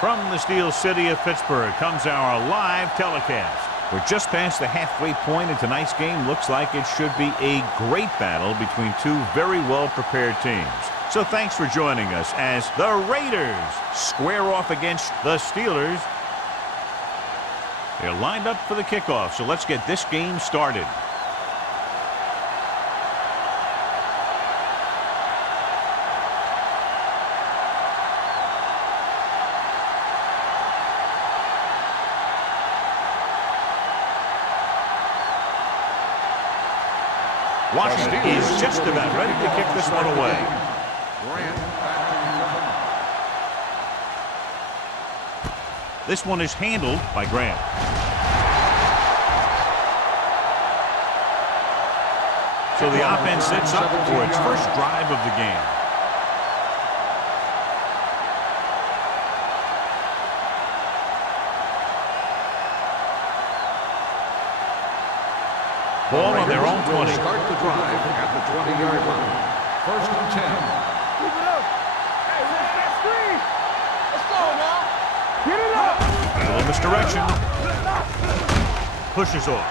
From the Steel City of Pittsburgh comes our live telecast. We're just past the halfway point, and tonight's game looks like it should be a great battle between two very well-prepared teams. So thanks for joining us as the Raiders square off against the Steelers. They're lined up for the kickoff, so let's get this game started. Washington is just about ready to kick this one away. This one is handled by Grant. So the offense sets up for its first drive of the game. Ball on their own 20. Start the drive at the 20-yard line. First and 10. Keep it up. Hey, man, that screen. Let's go now. Get it up. A little misdirection. Pushes off.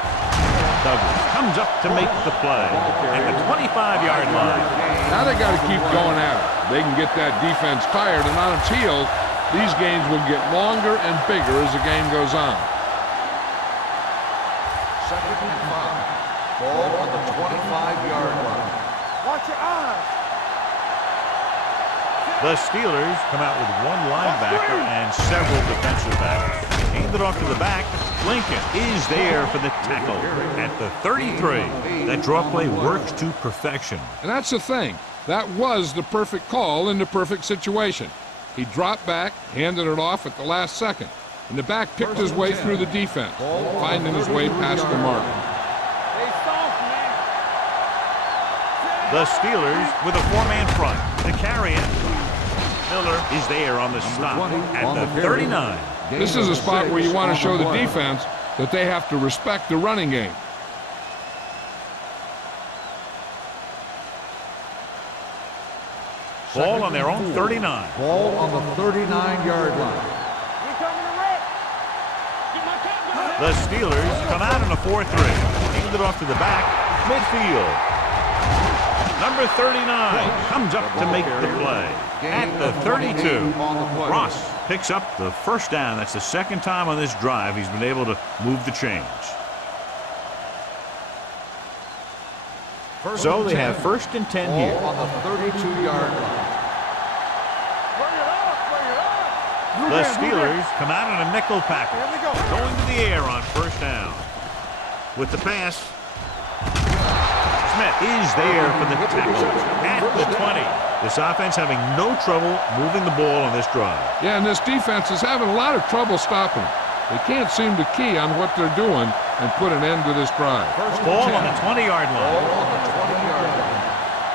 Douglas comes up to make the play at the 25-yard line. Now they got to keep going at it. They can get that defense tired, and on its heels, these games will get longer and bigger as the game goes on. Second and 5. Ball on the 25-yard line. Watch your eyes. The Steelers come out with one linebacker and several defensive backs. Handed off to the back. Lincoln is there for the tackle at the 33. That draw play works to perfection. And that's the thing. That was the perfect call in the perfect situation. He dropped back, handed it off at the last second, and the back picked his way through the defense, finding his way past the marker. The Steelers with a four-man front to carry it. Miller is there on the stop at the 39. This is a spot where you want to show the defense that they have to respect the running game. Ball on their own 39. Ball on the 39-yard line. The Steelers come out in a 4-3. Handed off to the back, midfield. Number 39 comes up to make the play at the 32. Ross picks up the first down. That's the second time on this drive he's been able to move the chains. So they have first and 10 here. On the 32-yard line. The Steelers come out in a nickel package, going to the air on first down. With the pass, Smith is there for the tackle at the 20. This offense having no trouble moving the ball on this drive. Yeah, and this defense is having a lot of trouble stopping them. They can't seem to key on what they're doing and put an end to this drive. Ball on the 20-yard line. Ball on the 20-yard line.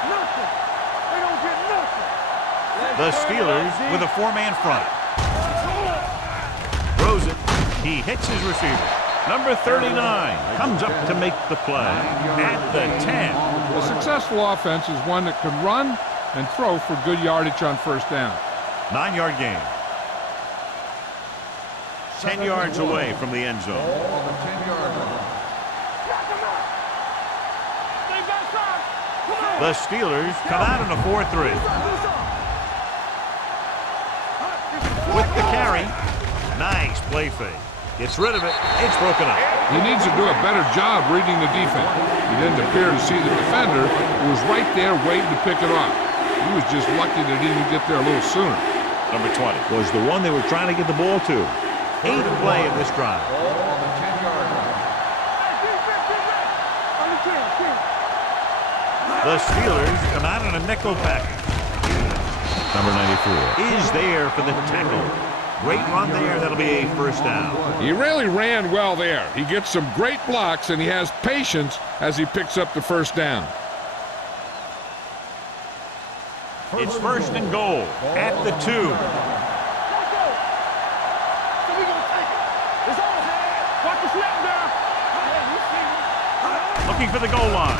Nothing. They don't get nothing. The Steelers with a four-man front. Throws it. He hits his receiver. Number 39 comes up to make the play at the 10. A successful offense is one that can run and throw for good yardage on first down. 9-yard gain. 10 yards away from the end zone. On the 10-yard line. The Steelers come out in a 4-3. With the carry. Nice play fake. Gets rid of it. It's broken up. He needs to do a better job reading the defense. He didn't appear to see the defender, who was right there waiting to pick it off. He was just lucky that he didn't get there a little sooner. Number 20 was the one they were trying to get the ball to. 8th play of this drive. Ball on the 10-yard line. The Steelers come out in a nickel package. Number 94 is there for the tackle. Great run there. That'll be a first down. He really ran well there. He gets some great blocks, and he has patience as he picks up the first down. It's first and goal at the 2. Looking for the goal line.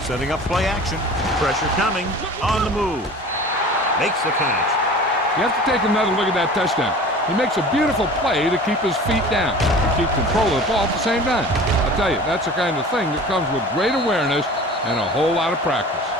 Setting up play action. Pressure coming. On the move. Makes the catch. You have to take another look at that touchdown. He makes a beautiful play to keep his feet down and keep control of the ball at the same time. I'll tell you, that's the kind of thing that comes with great awareness and a whole lot of practice.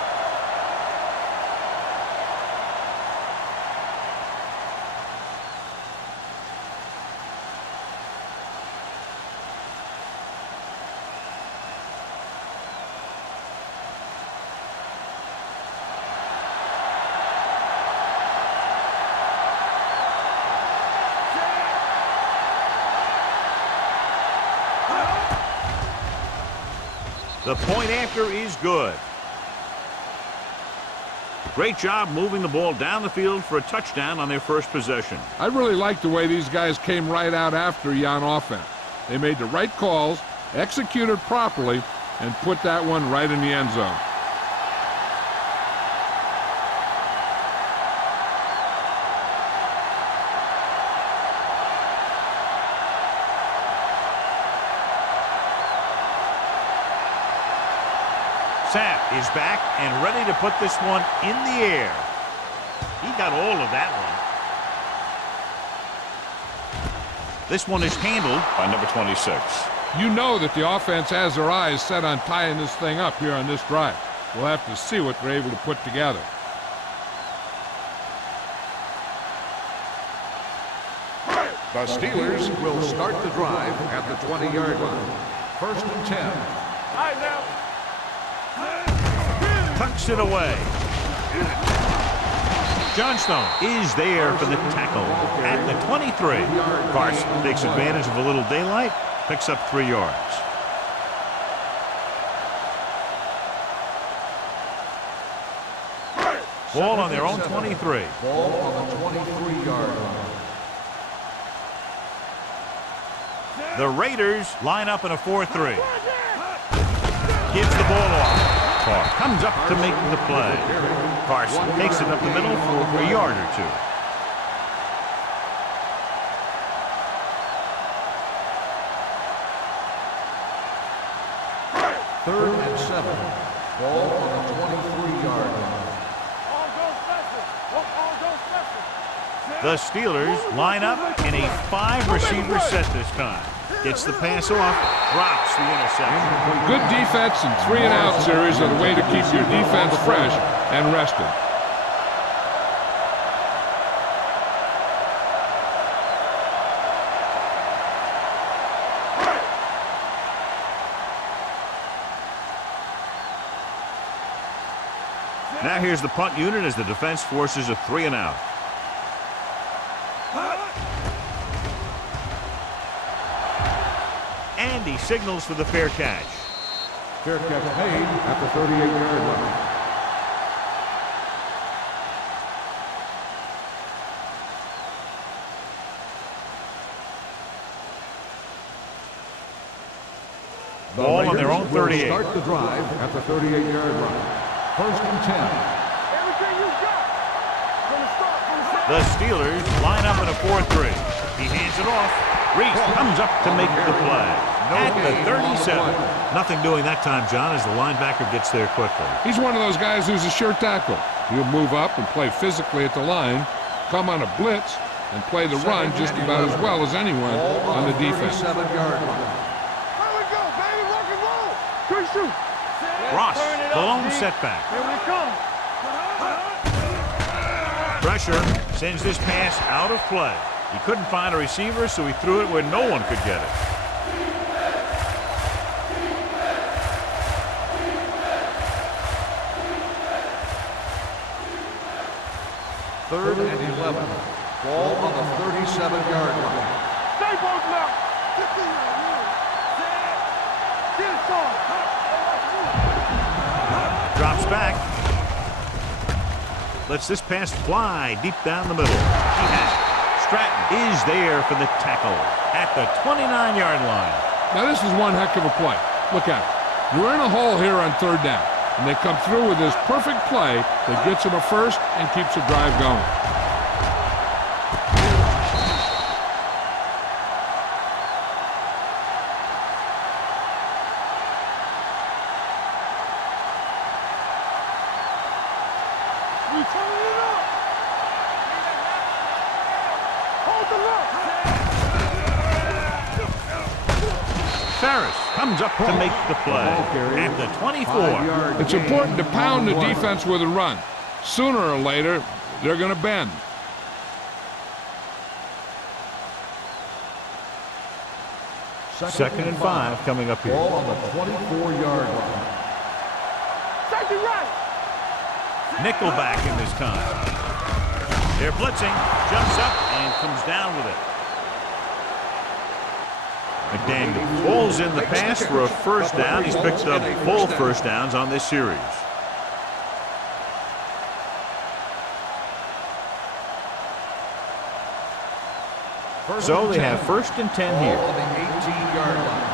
The point after is good. Great job moving the ball down the field for a touchdown on their first possession. I really like the way these guys came right out after you on offense. They made the right calls, executed properly, and put that one right in the end zone. Sapp is back and ready to put this one in the air. He got all of that one. This one is handled by number 26. You know that the offense has their eyes set on tying this thing up here on this drive. We'll have to see what they're able to put together. The Steelers will start the drive at the 20-yard line. 1st and 10. All right, now. Tucks it away. Johnstone is there for the tackle at the 23. Carson takes advantage of a little daylight, picks up 3 yards. Ball on their own 23. Ball on the 23-yard line. The Raiders line up in a 4-3. Gives the ball off. Carr comes up to make the play. Carson takes it up the middle for a yard or 2. Third and 7. Ball on the 23-yard line. The Steelers line up in a 5-receiver set this time. Gets the pass off, drops the interception. Good defense and 3-and-out series are the way to keep your defense fresh and rested. Now here's the punt unit as the defense forces a 3-and-out. And he signals for the fair catch. Fair catch made at the 38-yard line. Ball on their own 38. Start the drive at the 38-yard line. 1st and 10. Everything you got. The Steelers line up in a 4-3. He hands it off. Reese comes up to make the play at the 37. Nothing doing that time, John, as the linebacker gets there quickly. He's one of those guys who's a sure tackle. He'll move up and play physically at the line, come on a blitz, and play the run just about as well as anyone on the defense. 37-yard line. Here we go, baby. Rock and roll. Good shoot. Ross, the lone setback. Here we come. Pressure sends this pass out of play. He couldn't find a receiver, so he threw it where no one could get it. Third and 11. Ball on the 37-yard line. Stay both now. Get it on. Drops back. Lets this pass fly deep down the middle. He has it. Stratton is there for the tackle at the 29-yard line. Now this is one heck of a play. Look at it. You're in a hole here on 3rd down, and they come through with this perfect play that gets them a first and keeps the drive going. We turn it up. Hold the line. Ferris comes up to make the play at the 24. It's important to pound the defense with a run. Sooner or later, they're going to bend. Second and 5 coming up here. Ball on the 24-yard line. Safety right. Nickelback in this time. They're blitzing, jumps up, and comes down with it. McDaniel pulls in the pass for a first down. He's picked up full first downs on this series. So they have first and 10 here. Ball on the 18-yard line.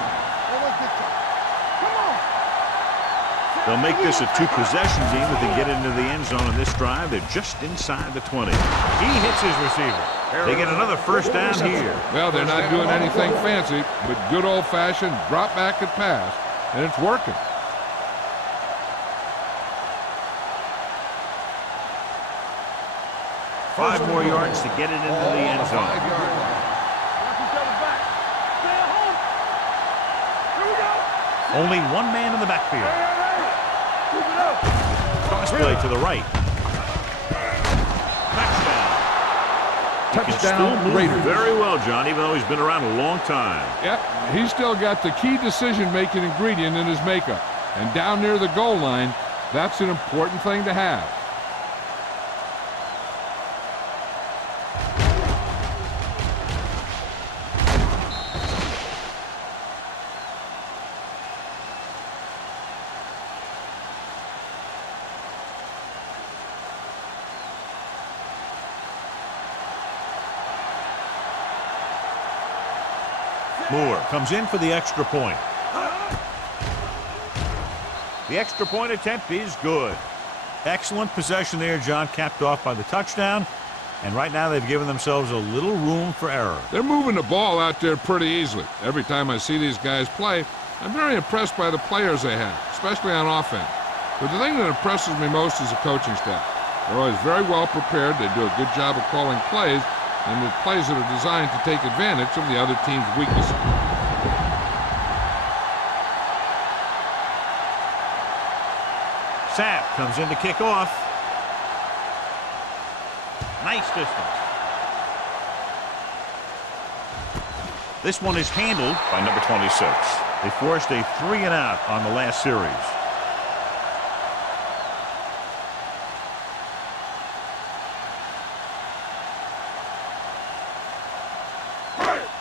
They'll make this a two-possession team if they get into the end zone in this drive. They're just inside the 20. He hits his receiver. They get another first down here. Well, they're not doing anything fancy, but good old-fashioned drop back and pass, and it's working. Five more yards to get it into the end zone. 5-yard line. Only one man in the backfield. Cross play to the right. Touchdown. He can still move very well, John, even though he's been around a long time. Yep, he's still got the key decision-making ingredient in his makeup. And down near the goal line, that's an important thing to have. Moore comes in for the extra point. The extra point attempt is good. Excellent possession there, John, capped off by the touchdown. And right now they've given themselves a little room for error. They're moving the ball out there pretty easily. Every time I see these guys play, I'm very impressed by the players they have, especially on offense. But the thing that impresses me most is the coaching staff. They're always very well prepared. They do a good job of calling plays, and the plays that are designed to take advantage of the other team's weaknesses. Sapp comes in to kick off. Nice distance. This one is handled by number 26. They forced a 3-and-out on the last series.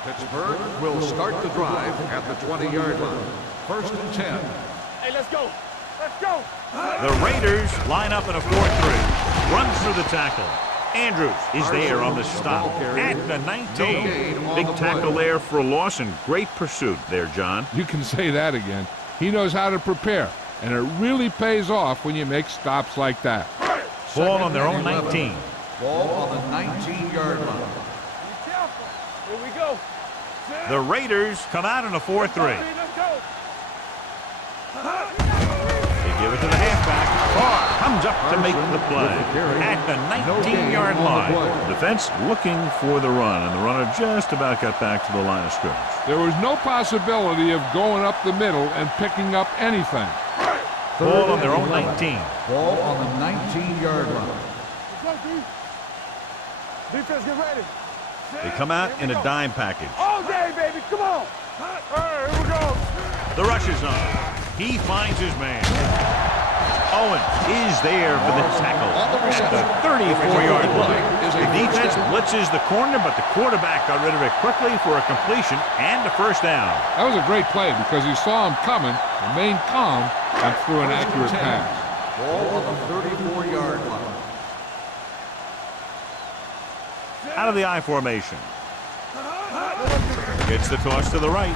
Pittsburgh will start the drive at the 20-yard line. First and 10. Hey, let's go. Let's go. The Raiders line up in a 4-3. Runs through the tackle. Andrews is there on the stop at the 19. Big tackle there for a loss and great pursuit there, John. You can say that again. He knows how to prepare, and it really pays off when you make stops like that. Ball on their own 19. Ball on the 19-yard line. Be careful. Here we go. The Raiders come out in a 4-3. Let's go. They give it to the halfback. Carr comes up to make the play at the 19-yard line. Defense looking for the run, and the runner just about got back to the line of scrimmage. There was no possibility of going up the middle and picking up anything. Ball on their own 19. Ball on the 19-yard line. Let's go, D. Defense, get ready. They come out in a dime package. All day, baby. Come on. All right, here we go. The rush is on. He finds his man. Owens is there for the tackle at the 34-yard line. The defense blitzes the corner, but the quarterback got rid of it quickly for a completion and a first down. That was a great play because he saw him coming, remained calm, and threw an accurate pass. Ball on the 34-yard line. Out of the I formation. Gets the toss to the right.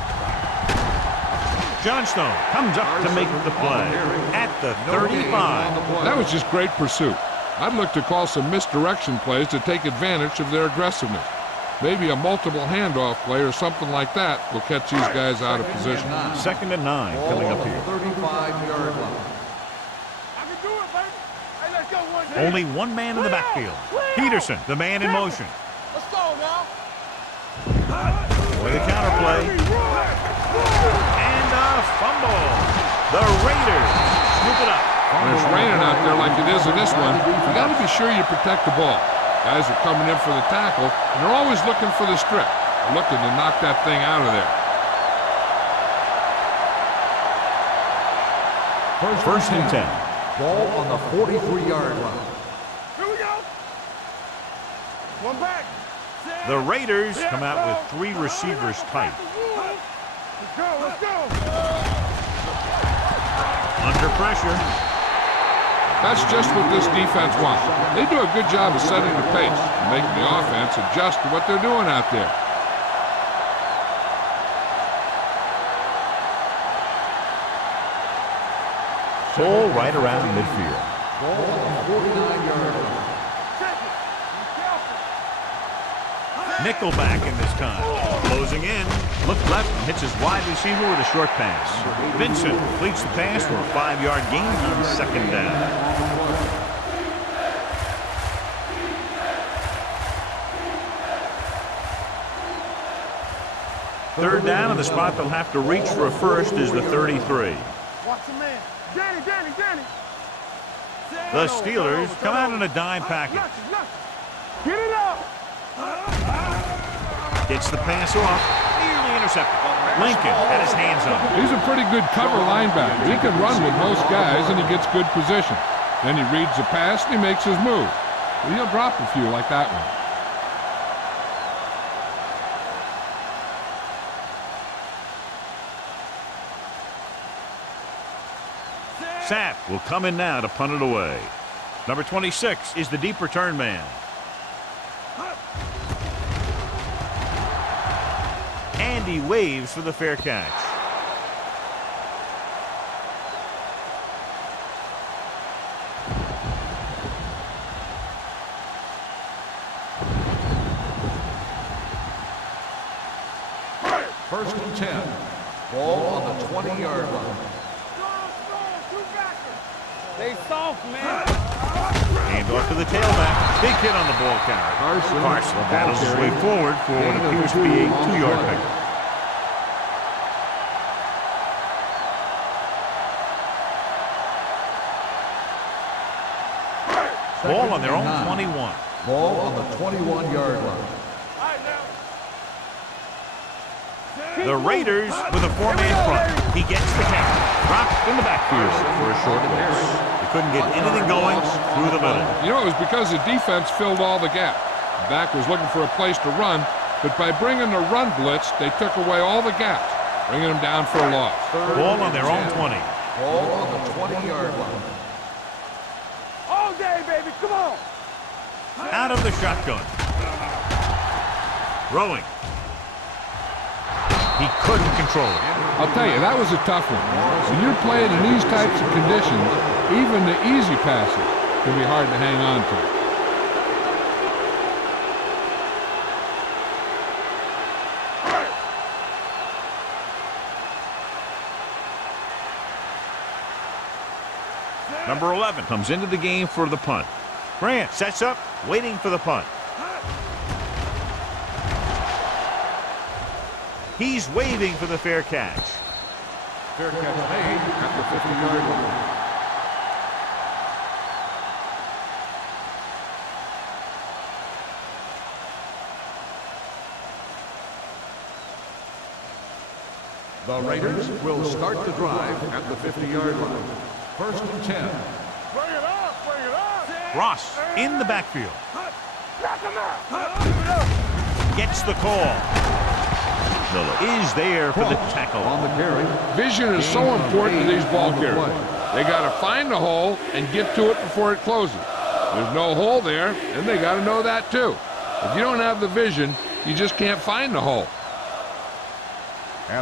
Johnstone comes up to make the play at the 35. That was just great pursuit. I'd look to call some misdirection plays to take advantage of their aggressiveness. Maybe a multiple handoff play or something like that will catch these guys out of position. Second and 9 coming up here. 35-yard line. I can do it, baby. Hey, let's go. One. Only one man in the backfield. Peterson, the man in motion. Let's go now. For the counter play. The Raiders scoop it up. When it's raining out there like it is in this one, you got to be sure you protect the ball. Guys are coming in for the tackle, and they're always looking for the strip. They're looking to knock that thing out of there. First and 10. Ball on the 43-yard line. Here we go. One back. The Raiders come out with 3 receivers tight. Let's go, let's go. Under pressure. That's just what this defense wants. They do a good job of setting the pace and making the offense adjust to what they're doing out there. Ball right around midfield. Ball on the 49-yard line. Nickelback in this time. Closing in. Look left and hits his wide receiver with a short pass. Vincent completes the pass for a 5-yard gain on second down. Third down, and the spot they'll have to reach for a first is the 33. Watch the man. Danny. The Steelers come out in a dime package. Get it up. Gets the pass off. Nearly intercepted. Lincoln had his hands on it. He's a pretty good cover linebacker. He can run with most guys, and he gets good position. Then he reads the pass, and he makes his move. Well, he'll drop a few like that one. Sapp will come in now to punt it away. Number 26 is the deep return man. And he waves for the fair catch. First and 10. Ball on the 20-yard line. They soft, man. Hand off to the tailback. Big hit on the ball carrier. Carson battles his way forward for what appears to be a 2-yard pickup. Ball on their own 21. Ball on the 21-yard line. The Raiders with a 4-man front. He gets the tackle. Dropped in the backfield for a short loss. They couldn't get anything going through the middle. You know, it was because the defense filled all the gap. The back was looking for a place to run, but by bringing the run blitz, they took away all the gaps, bringing them down for a loss. Ball on their own 20. Ball on the 20-yard line. All day, baby. Come on. Out of the shotgun. Throwing. He couldn't control it. I'll tell you, that was a tough one. When you're playing in these types of conditions, even the easy passes can be hard to hang on to. Number 11 comes into the game for the punt. Grant sets up, waiting for the punt. He's waving for the fair catch. Fair catch made at the 50-yard line. The Raiders will start the drive at the 50-yard line. First and 10. Bring it up. Ross in the backfield. Knock him out. Gets the call. Miller is there for the tackle. On the carry. Vision is so important to these ball carriers. They got to find the hole and get to it before it closes. There's no hole there, and they got to know that too. If you don't have the vision, you just can't find the hole.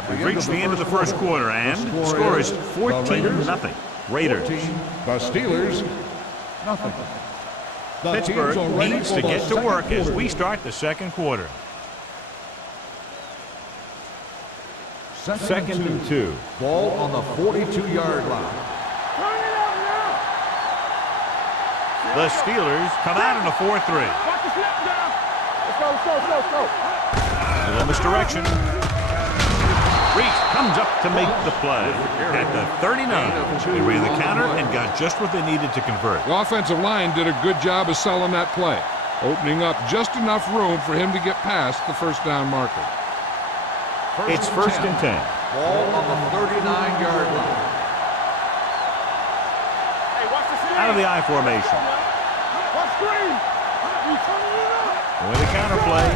We've reached the end of the first quarter, and the score is 14-0. Raiders. The Steelers, nothing. Pittsburgh needs to get to work as we start the second quarter. Second and 2. Ball on the 42-yard line. Turn it up now. The Steelers come out in a 4-3. Watch the snap down. Let's go. Little misdirection. Reese comes up to make the play. At the 39, they ran the counter and got just what they needed to convert. The offensive line did a good job of selling that play, opening up just enough room for him to get past the first down marker. It's first and 10. Ball on the 39-yard line. Hey, watch the screen. Out of the I formation. Watch screen. You turning it up. With a counter play.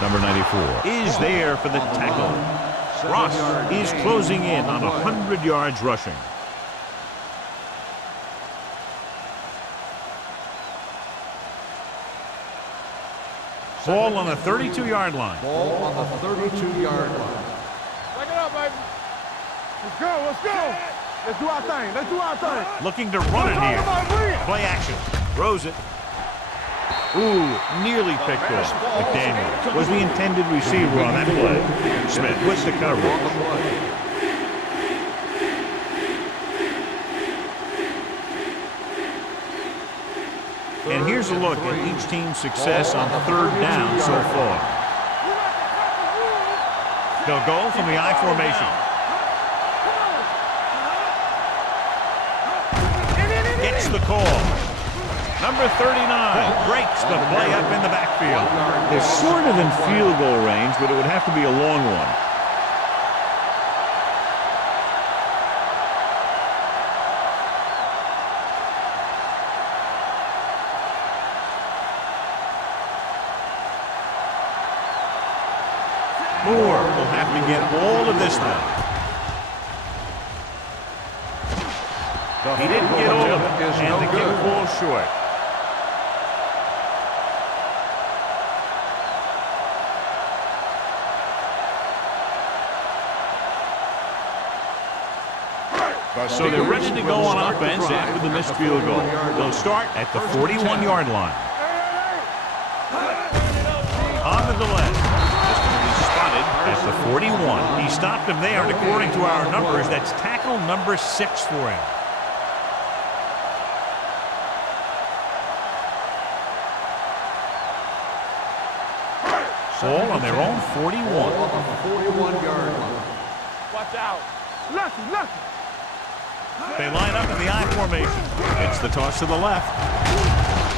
Number 94 is there for the tackle. Ross is closing in on 100 yards rushing. Ball on the 32-yard line. Ball on the 32-yard line. Back it up, baby. Let's go. Let's go. Let's do our thing. Let's do our thing. Looking to run it here. Play action. Throws it. Ooh, nearly picked off. McDaniel was the intended receiver on that play. Smith with the coverage. And here's a look at each team's success on third down so far. They'll go from the I formation. Gets the call. Number 39 breaks the play up in the backfield. They're sort of in field goal range, but it would have to be a long one. Moore will have to get all of this now. He didn't get all of it, and the kick falls short. So they're ready to go on offense after the missed field goal. They'll start at the 41-yard line. On the delay. At the 41. He stopped him there, and according to our numbers, that's tackle number 6 for him. Ball on their own 41. On the 41-yard line. Watch out. Lucky. They line up in the I formation. It's the toss to the left.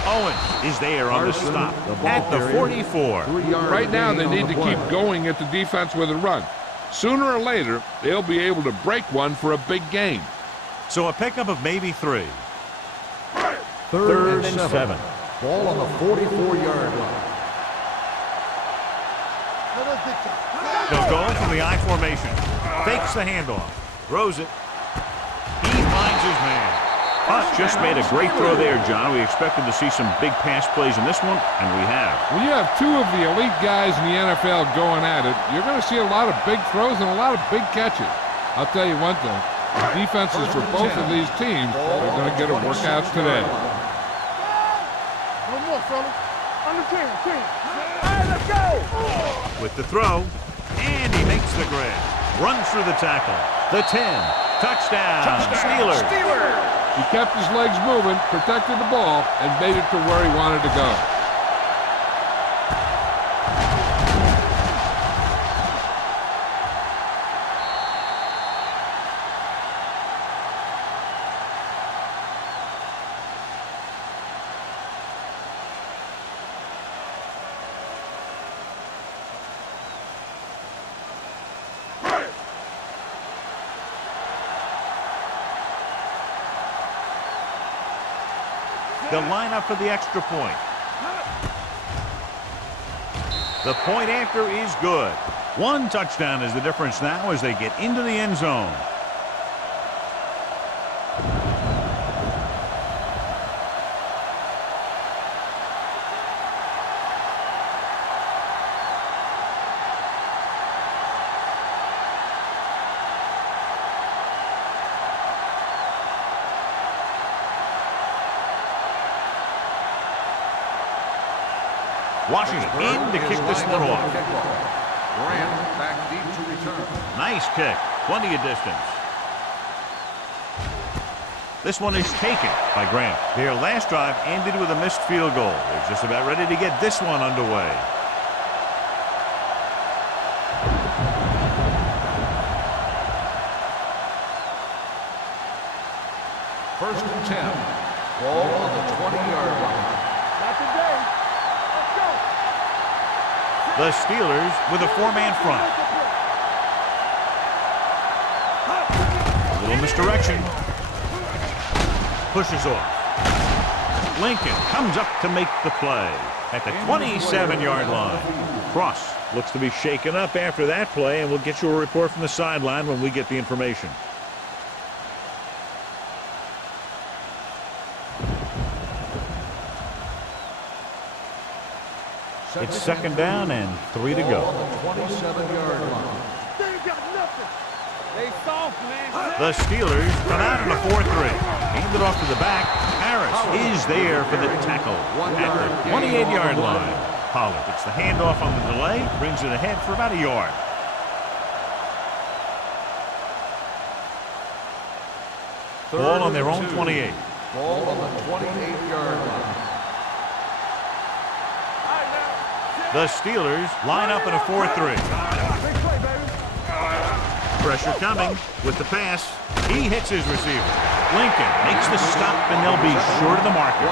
Owen is there on the stop at the 44. Right now, they need to keep going at the defense with a run. Sooner or later, they'll be able to break one for a big gain. So a pickup of maybe 3. Third and 7. Ball on the 44-yard line. They'll go from the I formation. Fakes the handoff. Throws it. He finds his man. Just made a great throw there, John. We expected to see some big pass plays in this one, and we have. When you have two of the elite guys in the NFL going at it, you're going to see a lot of big throws and a lot of big catches. I'll tell you one thing. The defenses for both of these teams are going to get a workout today. One more, fellas. Under 10. Hey, let's go. With the throw, and he makes the grab. Runs through the tackle. The 10. Touchdown. Steelers. He kept his legs moving, protected the ball, and made it to where he wanted to go. They'll line up for the extra point. The point after is good. One touchdown is the difference now as they get into the end zone. Washington in to kick this one off. Grant back deep to return. Nice kick. Plenty of distance. This one is taken by Grant. Their last drive ended with a missed field goal. They're just about ready to get this one underway. First and 10. Ball on the 20-yard line. Not today. Let's go. The Steelers with a four-man front. A little misdirection. Pushes off. Lincoln comes up to make the play at the 27-yard line. Cross looks to be shaken up after that play, and we'll get you a report from the sideline when we get the information. It's second down and 3 to go. 27-yard line. They ain't got nothing. They soft, man. The Steelers come out in a 4-3. Hand it off to the back. Harris is there for the tackle at the 28-yard line. Pollard gets the handoff on the delay, brings it ahead for about a yard. Ball on their own 28. Ball on the 28-yard line. The Steelers line up in a 4-3. Pressure coming with the pass. He hits his receiver. Lincoln makes the stop, and they'll be short of the marker.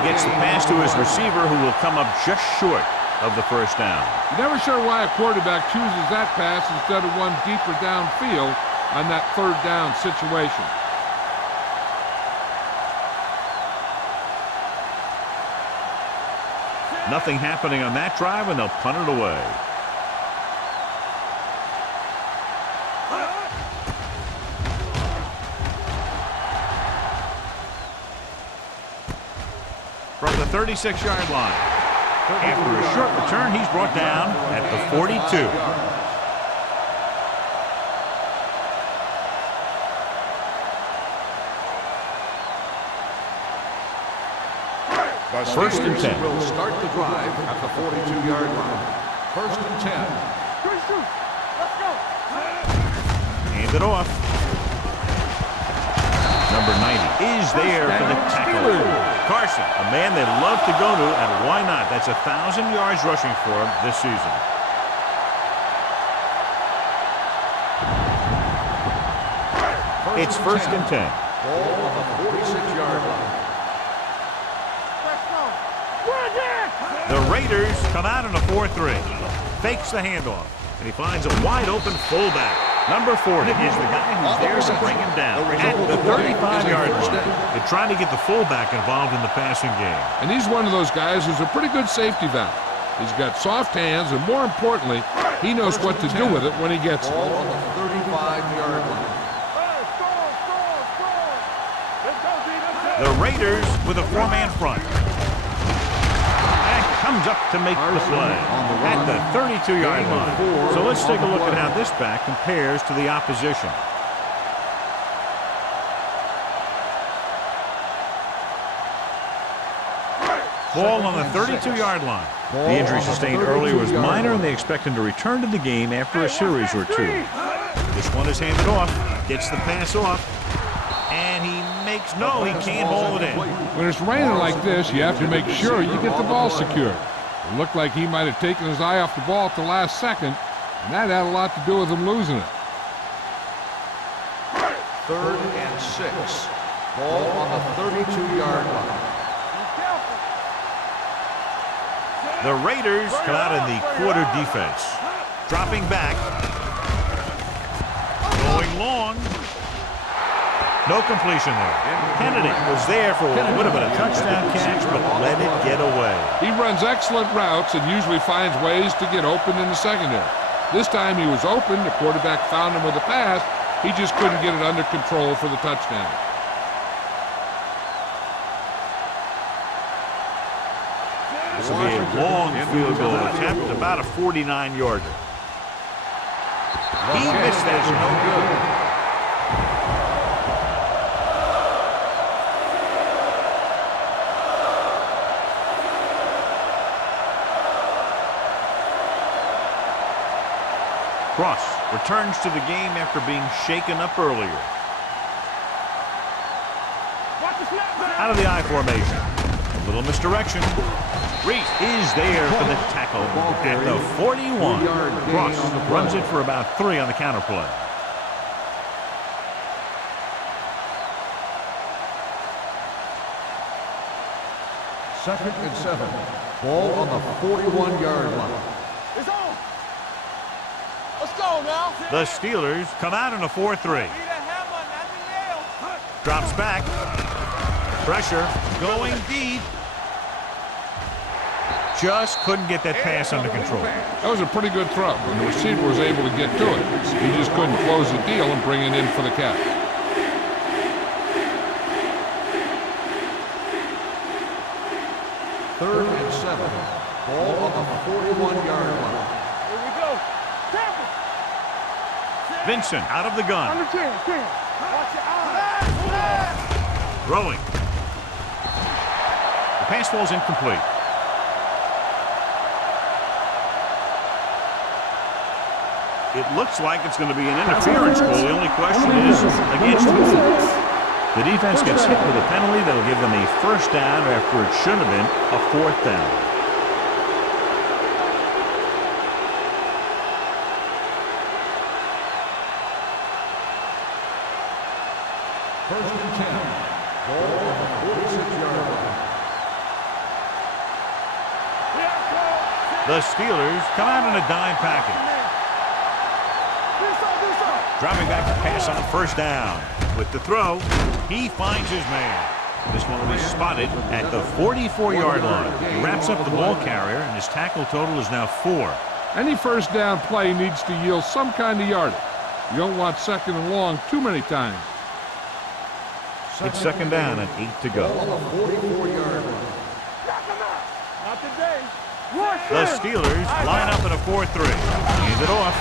He gets the pass to his receiver, who will come up just short of the first down. You're never sure why a quarterback chooses that pass instead of one deeper downfield on that third down situation. Nothing happening on that drive, and they'll punt it away. From the 36-yard line. After a short return, he's brought down at the 42. First and 10. Will start the drive at the 42-yard line. First and 10. Let's go. Hand it off. Number 90 is there for the tackle. Carson, a man they love to go to, and why not? That's 1,000 yards rushing for him this season. It's first and 10. Ball on the 46-yard line. The Raiders come out in a 4-3. Fakes the handoff, and he finds a wide-open fullback. Number 40 is the guy who's there to bring him down at the 35-yard line. They're trying to get the fullback involved in the passing game. And he's one of those guys who's a pretty good safety valve. He's got soft hands, and more importantly, he knows what to do with it when he gets it. Ball on the 35-yard line. The Raiders with a four-man front. Comes up to make the play at the 32-yard line. So let's take a look at how this back compares to the opposition. Ball on the 32-yard line. The injury sustained earlier was minor, and they expect him to return to the game after a series or two. This one is handed off. Gets the pass off. And he makes no, he can't haul it in. When it's raining like this, you have to make sure you get the ball secured. It looked like he might have taken his eye off the ball at the last second, and that had a lot to do with him losing it. Third and 6. Ball on the 32-yard line. The Raiders come out in the quarter defense. Dropping back. Going long. No completion there. Kennedy was there for what would have been a touchdown catch, but let it get away. He runs excellent routes and usually finds ways to get open in the secondary. This time he was open. The quarterback found him with a pass. He just couldn't get it under control for the touchdown. This will be a long field goal attempt, about a 49-yarder. He missed that. No good. Cross returns to the game after being shaken up earlier. Out of the I formation. A little misdirection. Reese is there for the tackle at the 41. Cross runs it for about 3 on the counter play. Second and 7. Ball on the 41-yard line. It's on. Let's go now. The Steelers come out in a 4-3. Drops back. Pressure going deep. Just couldn't get that pass under control. That was a pretty good throw, and the receiver was able to get to it. He just couldn't close the deal and bring it in for the catch. Third and 7. Ball on the 41-yard line. Here we go. Tackle. Vincent out of the gun. Under 10. Watch your eyes. Throwing. The pass ball's incomplete. It looks like it's going to be an interference goal. The only question is, against who? The defense gets hit with a penalty that'll give them a first down after it should have been a fourth down. First and 10. Ball on the 46-yard line. The Steelers come out in a dime package. Dropping back to pass on first down. With the throw, he finds his man. This one will be spotted at the 44-yard line. He wraps up the ball carrier, and his tackle total is now 4. Any first down play needs to yield some kind of yardage. You don't want second and long too many times. It's second down and 8 to go. Ball on the 44-yard line. Not today. The Steelers line up in a 4-3. Hands it off.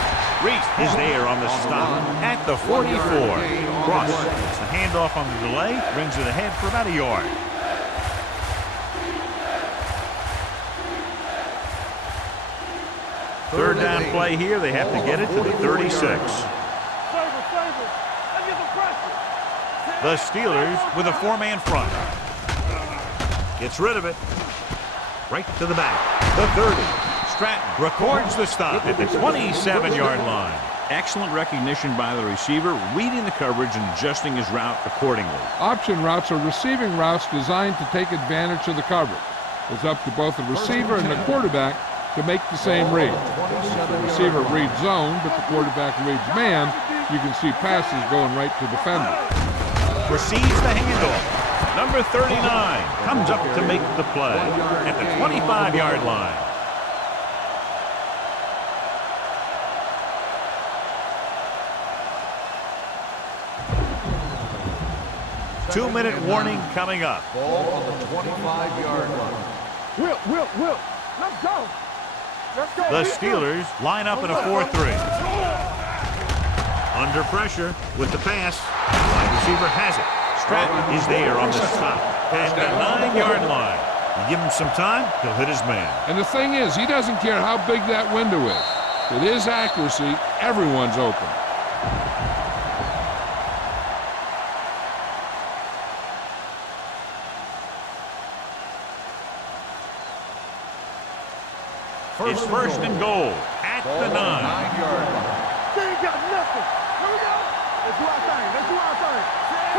Reese is there on the stop at the 44. Cross gets the handoff on the delay, brings it ahead for about a yard. Third down play here. They have to get it to the 36. The Steelers with a 4-man front. Gets rid of it. Right to the back. The 30. Stratton records the stop at the 27-yard line. Excellent recognition by the receiver, reading the coverage and adjusting his route accordingly. Option routes are receiving routes designed to take advantage of the coverage. It's up to both the receiver and the quarterback to make the same read. The receiver reads zone, but the quarterback reads man. You can see passes going right to defender. Receives the handoff. Number 39 comes up to make the play at the 25-yard line. Two-minute warning coming up. Ball on the 25-yard line. Will. Let's go. The Steelers line up in a 4-3. Under pressure with the pass. Wide receiver has it. Stratton is there on the stop at the 9-yard line. You give him some time, he'll hit his man. And the thing is, he doesn't care how big that window is. With his accuracy, everyone's open. It's first and goal at the 9. 9-yard line. They ain't got nothing. Here we go. Let's do our thing.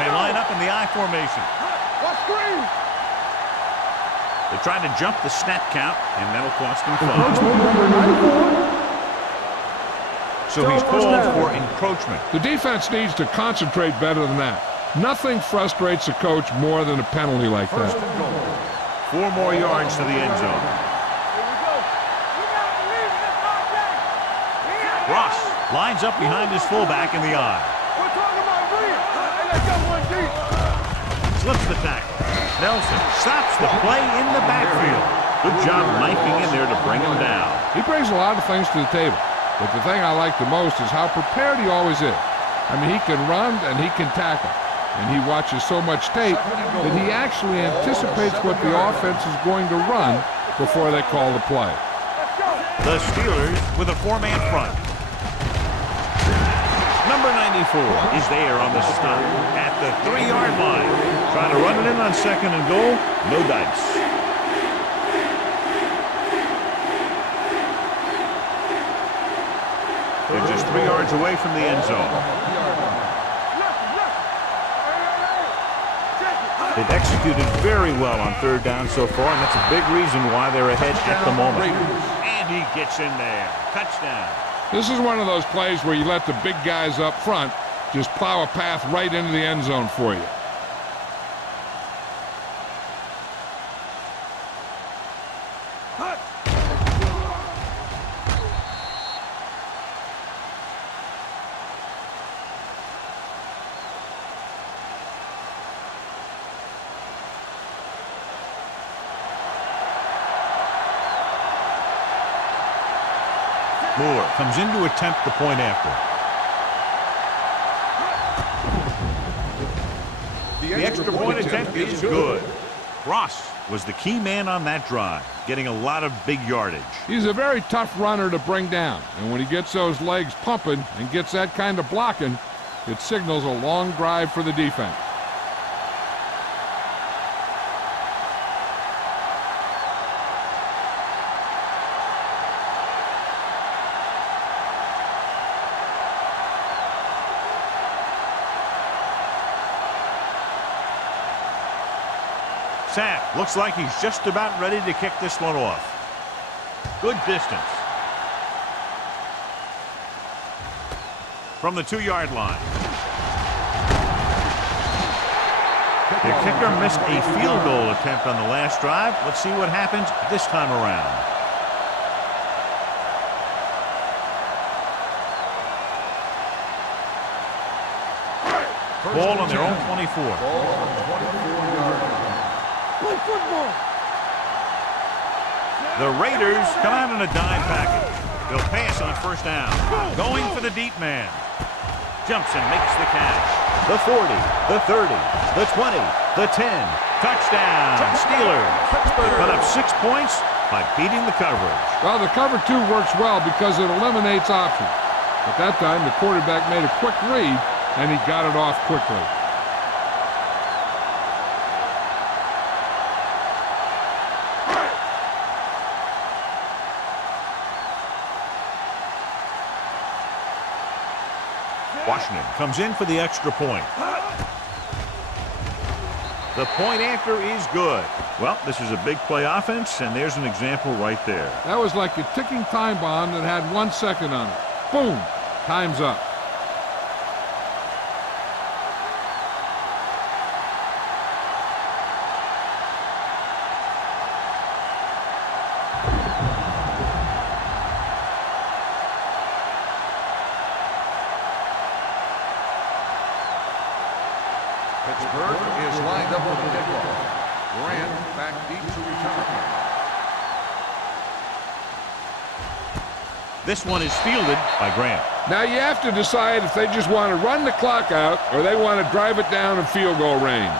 They line up in the I formation. Watch screen. They're trying to jump the snap count, and that'll cost them 5. So he's called for encroachment. The defense needs to concentrate better than that. Nothing frustrates a coach more than a penalty like that. 4 more yards to the end zone. Ross lines up behind his fullback in the I. We're talking about real. Hey, let's go one deep. Slips the tackle. Nelson stops the play in the backfield. Good job knifing in there to bring him down. He brings a lot of things to the table, but the thing I like the most is how prepared he always is. I mean, he can run and he can tackle, and he watches so much tape that he actually anticipates what the offense is going to run before they call the play. The Steelers with a 4-man front. Number 94 is there on the stop at the 3-yard line. Trying to run it in on second and goal. No dice. They're just 3 yards away from the end zone. They've executed very well on third down so far, and that's a big reason why they're ahead at the moment. And he gets in there. Touchdown. This is one of those plays where you let the big guys up front just plow a path right into the end zone for you. Moore comes in to attempt the point after. The extra point attempt is good. Ross was the key man on that drive, getting a lot of big yardage. He's a very tough runner to bring down, and when he gets those legs pumping and gets that kind of blocking, it signals a long drive for the defense. Sapp looks like he's just about ready to kick this one off. Good distance. From the 2-yard line. The kicker missed a field goal attempt on the last drive. Let's see what happens this time around. Ball on their own 24. The Raiders come out in a dime package. They'll pass on first down. Going for the deep man. Jumps and makes the catch. The 40, the 30, the 20, the 10. Touchdown, Steelers. They put up 6 points by beating the coverage. Well, the cover 2 works well because it eliminates options. At that time, the quarterback made a quick read, and he got it off quickly. Washington comes in for the extra point. The point after is good. Well, this is a big play offense, and there's an example right there. That was like a ticking time bomb that had 1 second on it. Boom! Time's up. Pittsburgh is lined up with the kickoff. Grant back deep to return. This one is fielded by Grant. Now you have to decide if they just want to run the clock out or they want to drive it down in field goal range.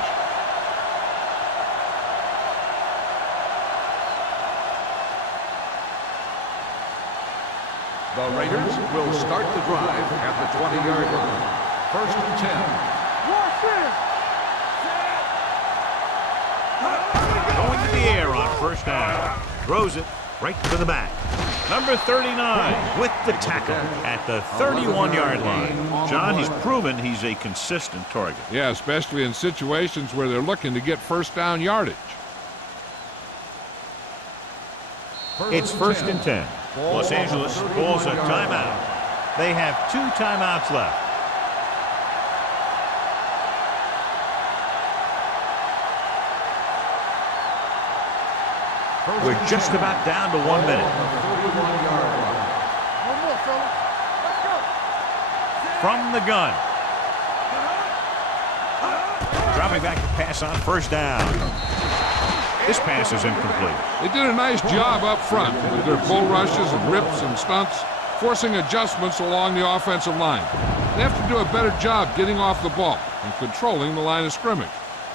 The Raiders will start the drive at the 20-yard line. First and 10. Going to the air on first down. Throws it right to the back. Number 39 with the tackle at the 31-yard line. John, he's proven he's a consistent target. Yeah, especially in situations where they're looking to get first down yardage. It's first and 10. Los Angeles calls a timeout. They have 2 timeouts left. We're just about down to 1 minute. From the gun. Dropping back to pass on first down. This pass is incomplete. They did a nice job up front with their bull rushes and rips and stunts, forcing adjustments along the offensive line. They have to do a better job getting off the ball and controlling the line of scrimmage.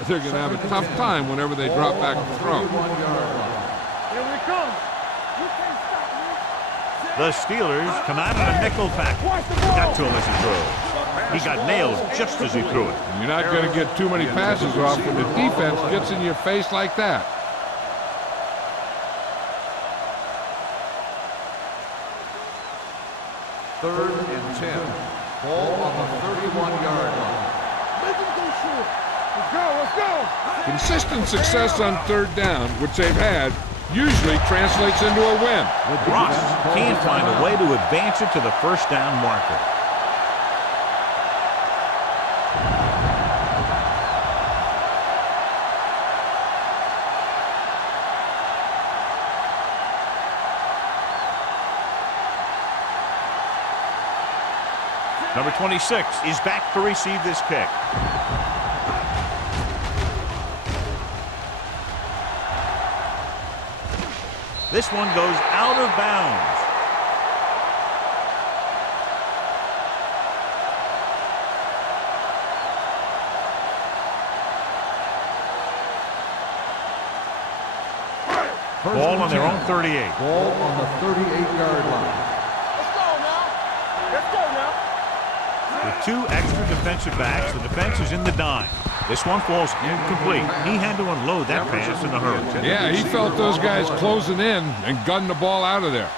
They're going to have a tough time whenever they drop back to throw. The Steelers come out in a nickel pack. Got to him as he throws. He got nailed just as he threw it. You're not going to get too many passes off when the defense gets in your face like that. Third and 10. Ball on the 31-yard line. Let's go. Consistent success on third down, which they've had, usually translates into a win. Ross can't find a way to advance it to the first down marker. Number 26 is back to receive this kick. This one goes out of bounds. Ball on their own 38. Ball on the 38-yard line. With two extra defensive backs, the defense is in the dime. This one falls incomplete. He had to unload that pass in a hurry. Yeah, he felt those guys closing in and gunned the ball out of there.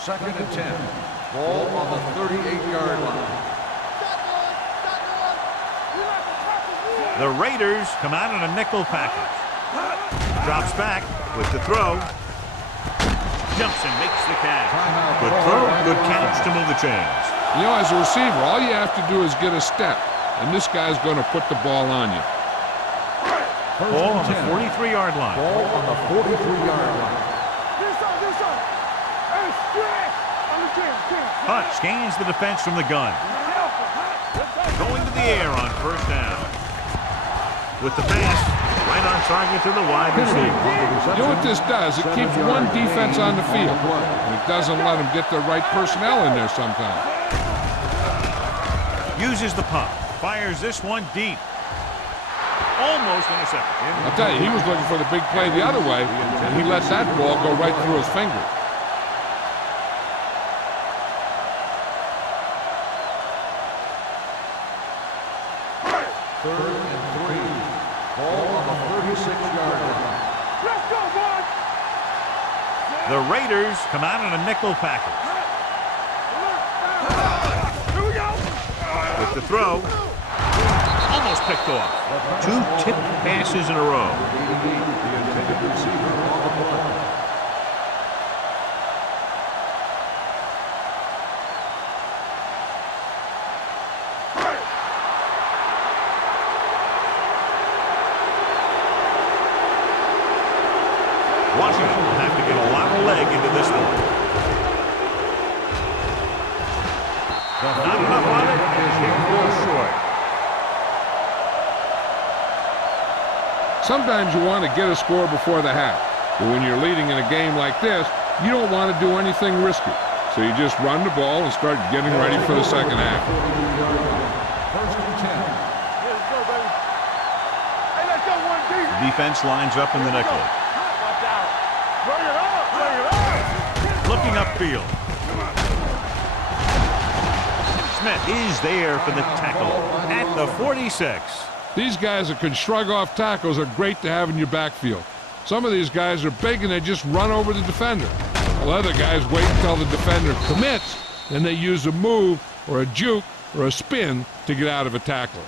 Second and 10. Ball on the 38-yard line. The Raiders come out in a nickel package. Drops back with the throw. Jumps and makes the catch. Good throw, good catch to move the chains. You know, as a receiver, all you have to do is get a step, and this guy's going to put the ball on you. Ball on the 43-yard line. Ball on the 43-yard line. Hunt scans the defense from the gun. Going to the air on first down. With the pass, right on target to the wide receiver. You know what this does? It keeps one defense on the field, and it doesn't let them get the right personnel in there sometimes. Uses the pump. Fires this one deep. Almost intercepted. I'll tell you, he was looking for the big play the other way, and he let that ball go right through his finger. Third and 3. Ball on the 36-yard line. Let's go, boys. The Raiders come out in a nickel package. Here we go. With the throw. Almost picked off. Two tipped passes in a row. The intended receiver on the play. Washington will have to get a lot of leg into this one. Not enough on it, and he falls short. Sometimes you want to get a score before the half, but when you're leading in a game like this, you don't want to do anything risky. So you just run the ball and start getting ready for the second half. First and 10. Let's go, baby. Hey, let's go one deep. The defense lines up in the nickel. Watch out. Bring it up. Bring it up. Looking upfield. Smith is there for the tackle at the 46. These guys that can shrug off tackles are great to have in your backfield. Some of these guys are big and they just run over the defender. While other guys wait until the defender commits, then they use a move or a juke or a spin to get out of a tackler.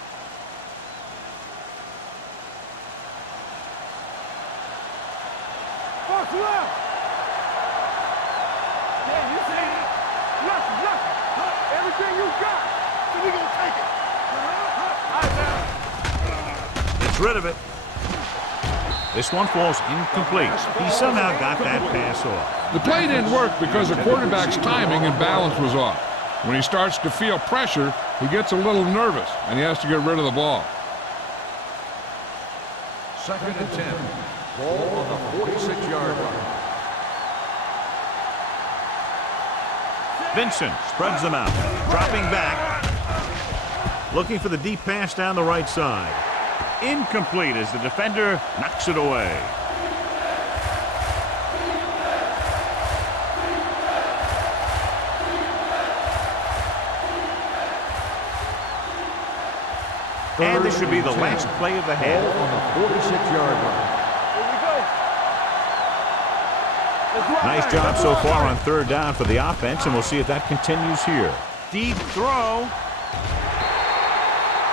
Box left. Yeah, you see it. Left. Everything you got. So we gonna take it. All right, man. Gets rid of it. This one falls incomplete. He somehow got that pass off. The play didn't work because the quarterback's timing and balance was off. When he starts to feel pressure, he gets a little nervous, and he has to get rid of the ball. Second and 10. Ball on the 46-yard line. Vincent spreads them out. Dropping back. Looking for the deep pass down the right side. Incomplete as the defender knocks it away. And this should be the last play of the half. Ball on the 46-yard line. Here we go. Nice job so far on third down for the offense, and we'll see if that continues here. Deep throw.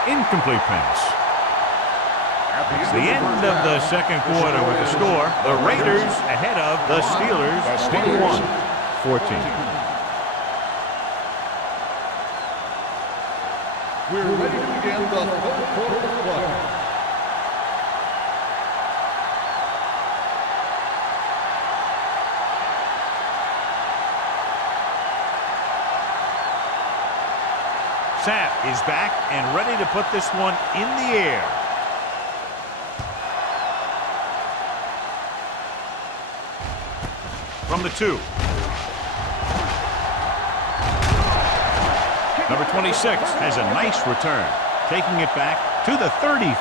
Incomplete pass. It's the end of the second quarter with the score. The Raiders ahead of the Steelers, 21-14. We're ready to begin the third quarter of play. Sapp is back and ready to put this one in the air. From the 2. Number 26 has a nice return, taking it back to the 34.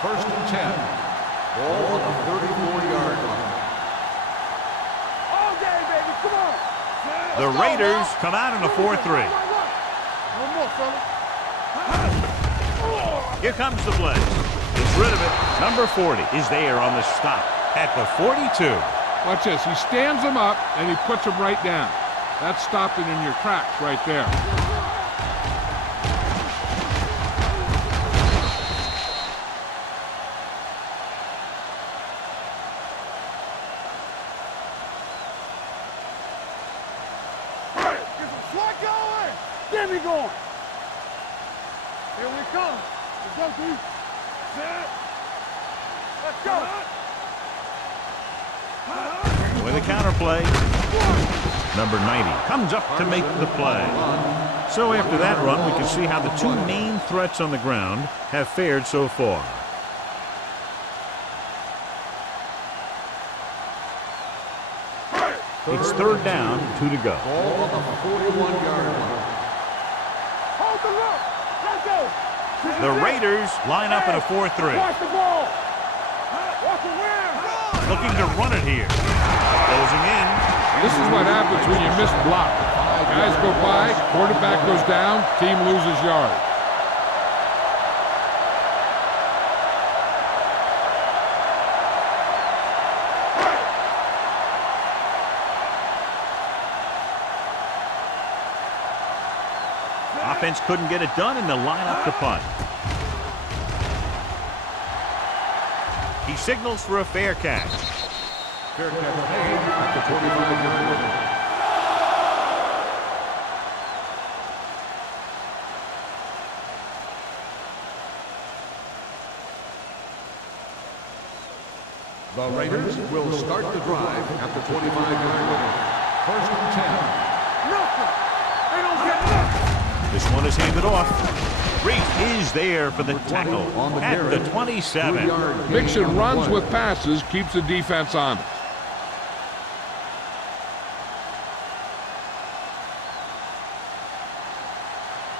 First and 10. Ball on the 34-yard line. All day, baby. Come on. The Raiders come out in a 4-3. One more, fella. Here comes the blitz. Gets rid of it. Number 40 is there on the stop at the 42. Watch this. He stands them up, and he puts them right down. That's stopping in your tracks right there. Get me going. Here we come. Let's go, dude. Let's go. With a counterplay. Number 90 comes up to make the play. So after that run, we can see how the two main threats on the ground have fared so far. It's third down, 2 to go. Ball on the 41-yard line. Hold the look. Let's go. The Raiders line up in a 4-3. Watch the ball. Watch the wind. Looking to run it here. Closing in. This is what happens when you miss block. Guys go by, quarterback goes down, team loses yards. Offense couldn't get it done, and they'll line up to punt. He signals for a fair catch. Fair catch made at the 25-yard line. The Raiders will start the drive at the 25-yard line. First and 10. Nothing. They don't get nothing. This one is handed off. Reed is there for the tackle at the 27. Mixing runs with passes keeps the defense honest.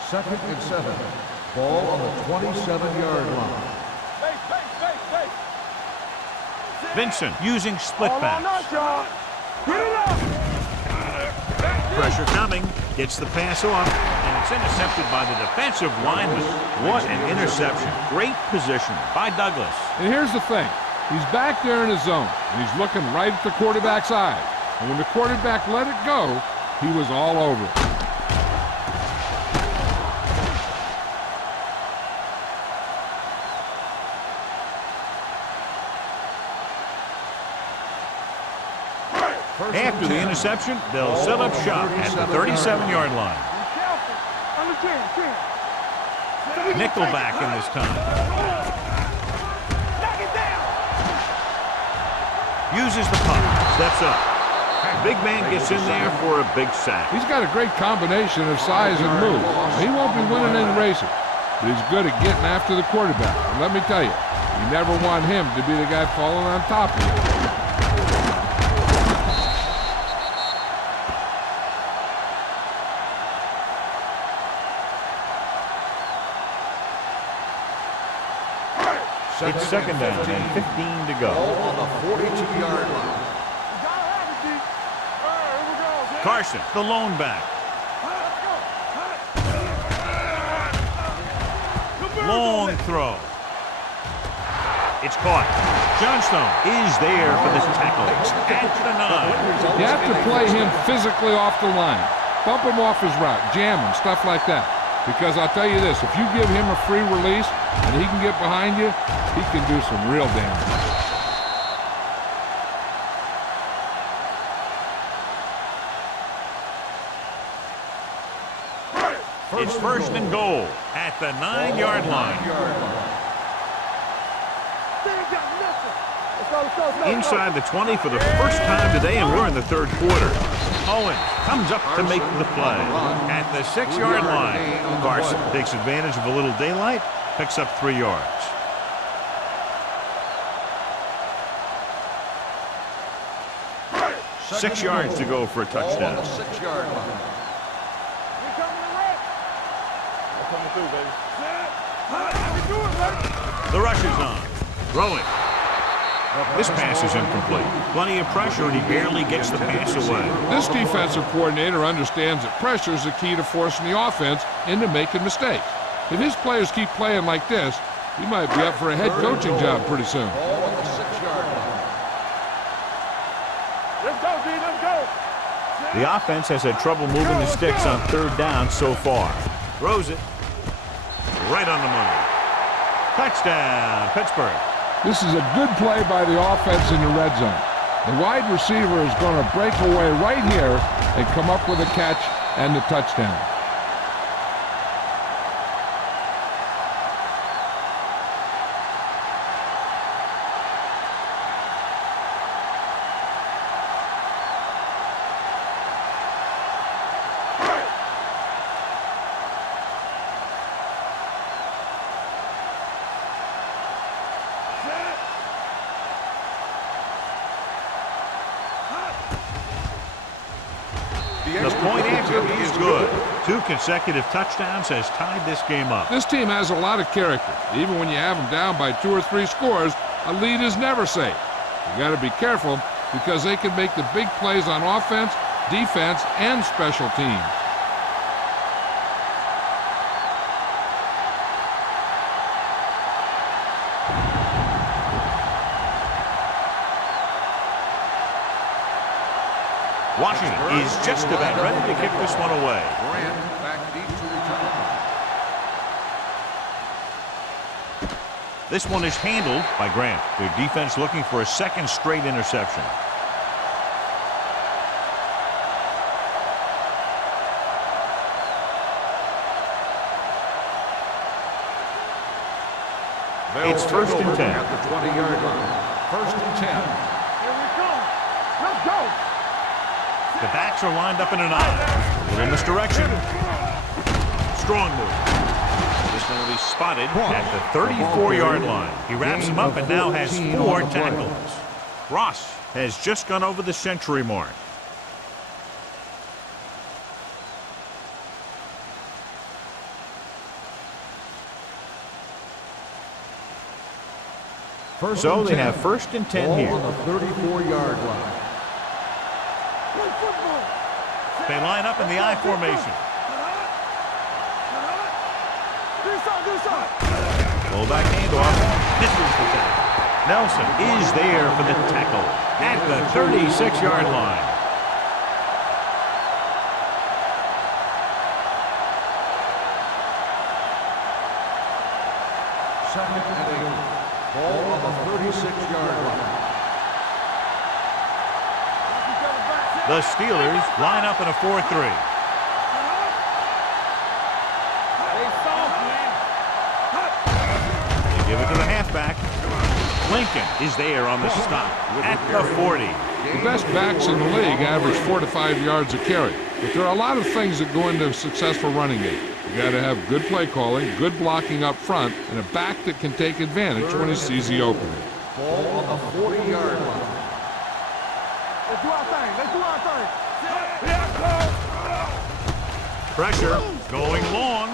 Second and 7. Ball on the 27-yard line. Vincent using split All on backs. us, y'all. Get it up. Pressure coming. Gets the pass off, and it's intercepted by the defensive lineman. What an interception. Great position by Douglas. And here's the thing. He's back there in his zone, and he's looking right at the quarterback's eye. And when the quarterback let it go, he was all over it. After the interception, they'll set up shop at the 37-yard line. Nickelback in this time. Uses the punt. Steps up. Big man gets in there for a big sack. He's got a great combination of size and move. He won't be winning any races, but he's good at getting after the quarterback. And let me tell you, you never want him to be the guy falling on top of you. It's second down and 15 to go. Ball on the 42-yard line. Carson, the lone back. Long throw. It's caught. Johnstone is there for the tackle at the 9. You have to play him physically off the line. Bump him off his route, jam him, stuff like that. Because I'll tell you this, if you give him a free release and he can get behind you, he can do some real damage. It's first and goal at the 9-yard line. Inside the 20 for the first time today, and we're in the third quarter. Owens comes up to make the play at the 6-yard line. Carson takes advantage of a little daylight, picks up 3 yards. Six yards to go for a touchdown. 6-yard line. The rush is on. Throwing. This pass is incomplete. Plenty of pressure, and he barely gets the pass away. This defensive coordinator understands that pressure is the key to forcing the offense into making mistakes. If his players keep playing like this, he might be up for a head coaching job pretty soon. Ball on the 6-yard line. Let's go, D, let's go. The offense has had trouble moving the sticks on third down so far. Throws it. Right on the money. Touchdown, Pittsburgh. This is a good play by the offense in the red zone. The wide receiver is going to break away right here and come up with a catch and the touchdown. The point after is good. 2 consecutive touchdowns has tied this game up. This team has a lot of character. Even when you have them down by 2 or 3 scores, a lead is never safe. You got to be careful because they can make the big plays on offense, defense, and special teams. Washington is just about ready to kick this one away. Grant back deep to return. This one is handled by Grant. Their defense looking for a second straight interception. It's first and 10. At the 20-yard line. First and 10. Here we come. Let's go. The backs are lined up in an eye. Little misdirection. Strong move. This one will be spotted at the 34-yard line. He wraps him up and now has 4 tackles. Ross has just gone over the century mark. So they have first and 10 here. On the 34-yard line. They line up in the I formation. Fullback handoff. Misses the tackle. Nelson is there for the tackle at the 36-yard line. Second and 8. Ball on the 36-yard line. The Steelers line up in a 4-3. They give it to the halfback. Lincoln is there on the stop at the 40. The best backs in the league average 4 to 5 yards a carry. But there are a lot of things that go into a successful running game. You got to have good play calling, good blocking up front, and a back that can take advantage when he sees the opening. Ball on the 40-yard line. Let's do our thing. Let's do our thing. Pressure going long.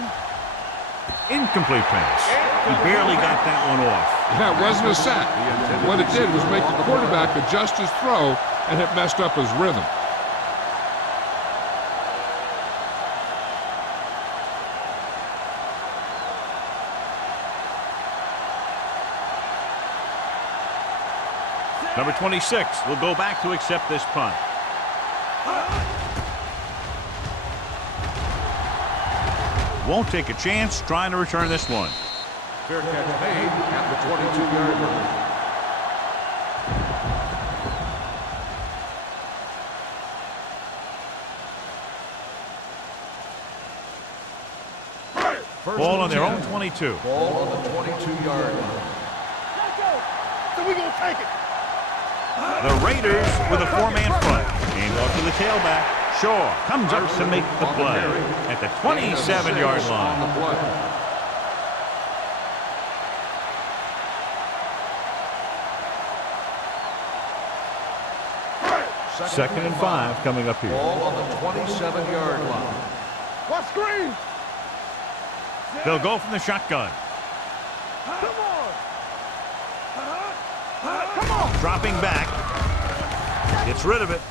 Incomplete pass. He barely got that one off. Yeah, it wasn't a sack. What it did was make the quarterback adjust his throw, and it messed up his rhythm. Number 26 will go back to accept this punt. Won't take a chance trying to return this one. Fair catch made at the 22-yard line. Ball on their own 22. Ball on the 22-yard line. Let's go. So we're going to take it. The Raiders with a four-man front. Hand off to the tailback. Shaw comes up to make the play at the 27-yard line. Second and 5 coming up here. Ball on the 27-yard line. What screen? They'll go from the shotgun. Come on. Come on. Dropping back. Gets rid of it.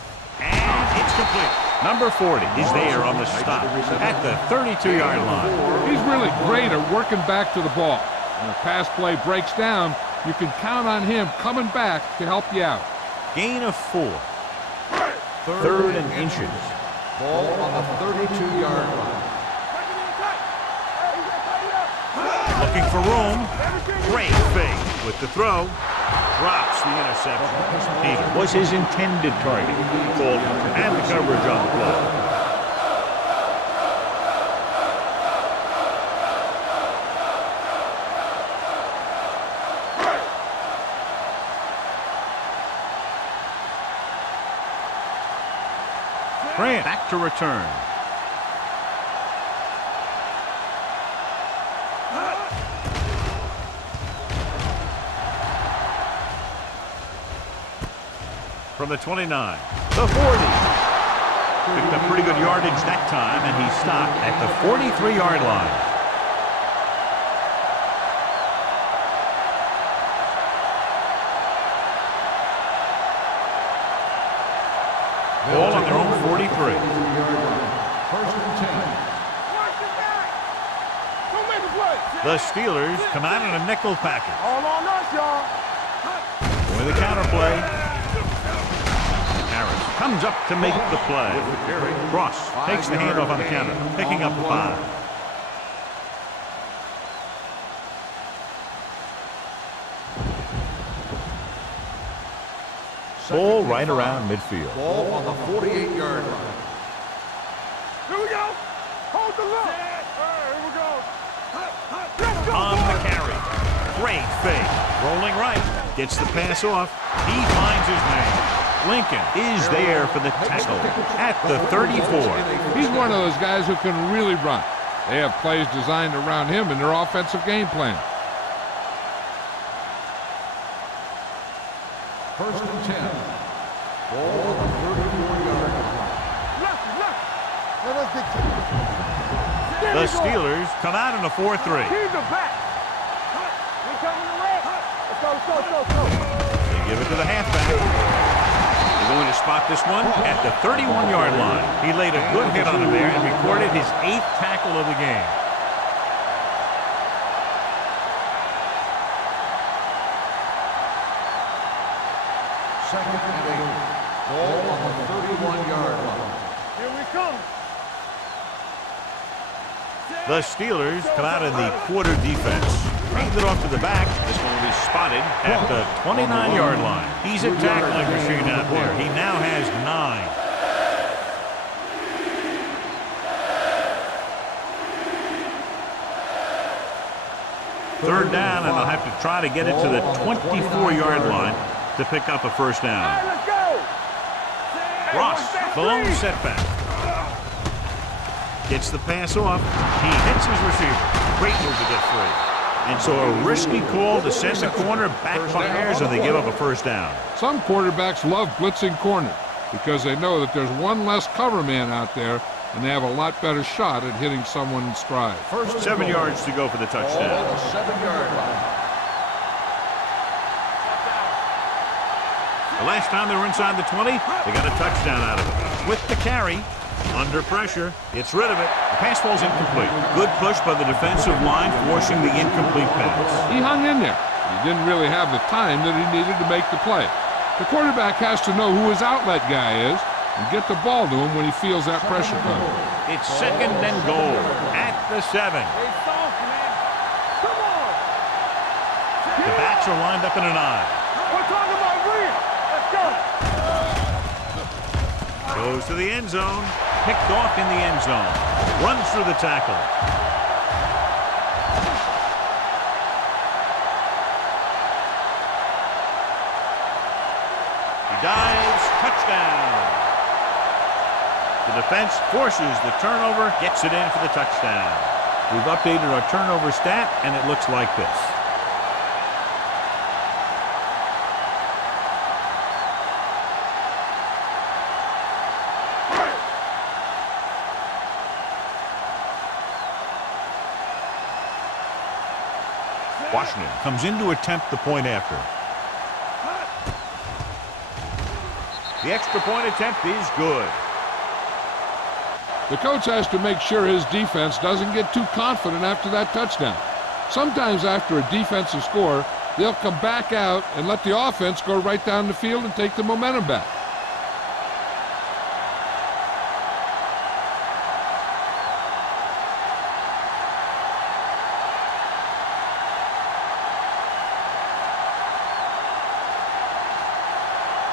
And it's complete. Number 40 is there on the stop at the 32-yard line. He's really great at working back to the ball. When a pass play breaks down, you can count on him coming back to help you out. Gain of 4. Third and inches. Ball on the 32-yard line. Looking for room. Great fake with the throw. Drops the interception. Peter was his intended target. Called and the coverage on the play. Grant back to return. From the 29, the 40. Picked up pretty good yardage that time, and he stopped at the 43-yard line. Ball on their own 43. First and 10. Don't make a play. The Steelers come out in a nickel package. All on us, y'all. With the counter play. Harris comes up to make the play. Cross takes the handoff on the counter, picking up 5. Ball right around midfield. Ball on the 48-yard line. Here we go. Hold the look. Here we go. Let's go, On the boys. carry. Great fake. Rolling right. Gets the pass off. He finds his man. Lincoln is there for the tackle at the 34. He's one of those guys who can really run. They have plays designed around him in their offensive game plan. First and 10. Ball on the 34-yard line. Let us get to it. The Steelers come out in a 4-3. He's the back. We coming to red. Let's go. They give it to the halfback. They're going to spot this one at the 31-yard line. He laid a good hit on him there and recorded his 8th tackle of the game. Second and 8. Ball on the 31-yard line. Here we come. The Steelers come out in the quarter defense. Hands it off to the back. This one will be spotted at the 29-yard line. He's a tackling machine out there. He now has 9. Third down, and they'll have to try to get it to the 24-yard line to pick up a first All down. right, let's go. Ross, the lone setback. Gets the pass off. He hits his receiver. Great move to get free. And so a risky call to send the corner backfires, and they give up a first down. Some quarterbacks love blitzing corners because they know that there's one less cover man out there and they have a lot better shot at hitting someone in stride. First 7 yards to go for the Ball on touchdown. the 7-yard line. The last time they were inside the 20, they got a touchdown out of it. With the carry, under pressure, gets rid of it. The pass ball's incomplete. Good push by the defensive line, forcing the incomplete pass. He hung in there. He didn't really have the time that he needed to make the play. The quarterback has to know who his outlet guy is and get the ball to him when he feels that pressure coming. It's 2nd and goal at the 7. Hey, soft, man. Come on. The backs are lined up in an I. We're talking about real. Let's go. Goes to the end zone. Picked off in the end zone. Runs through the tackle. He dives. Touchdown. The defense forces the turnover, gets it in for the touchdown. We've updated our turnover stat, and it looks like this. Washington comes in to attempt the point after. The extra point attempt is good. The coach has to make sure his defense doesn't get too confident after that touchdown. Sometimes after a defensive score, they'll come back out and let the offense go right down the field and take the momentum back.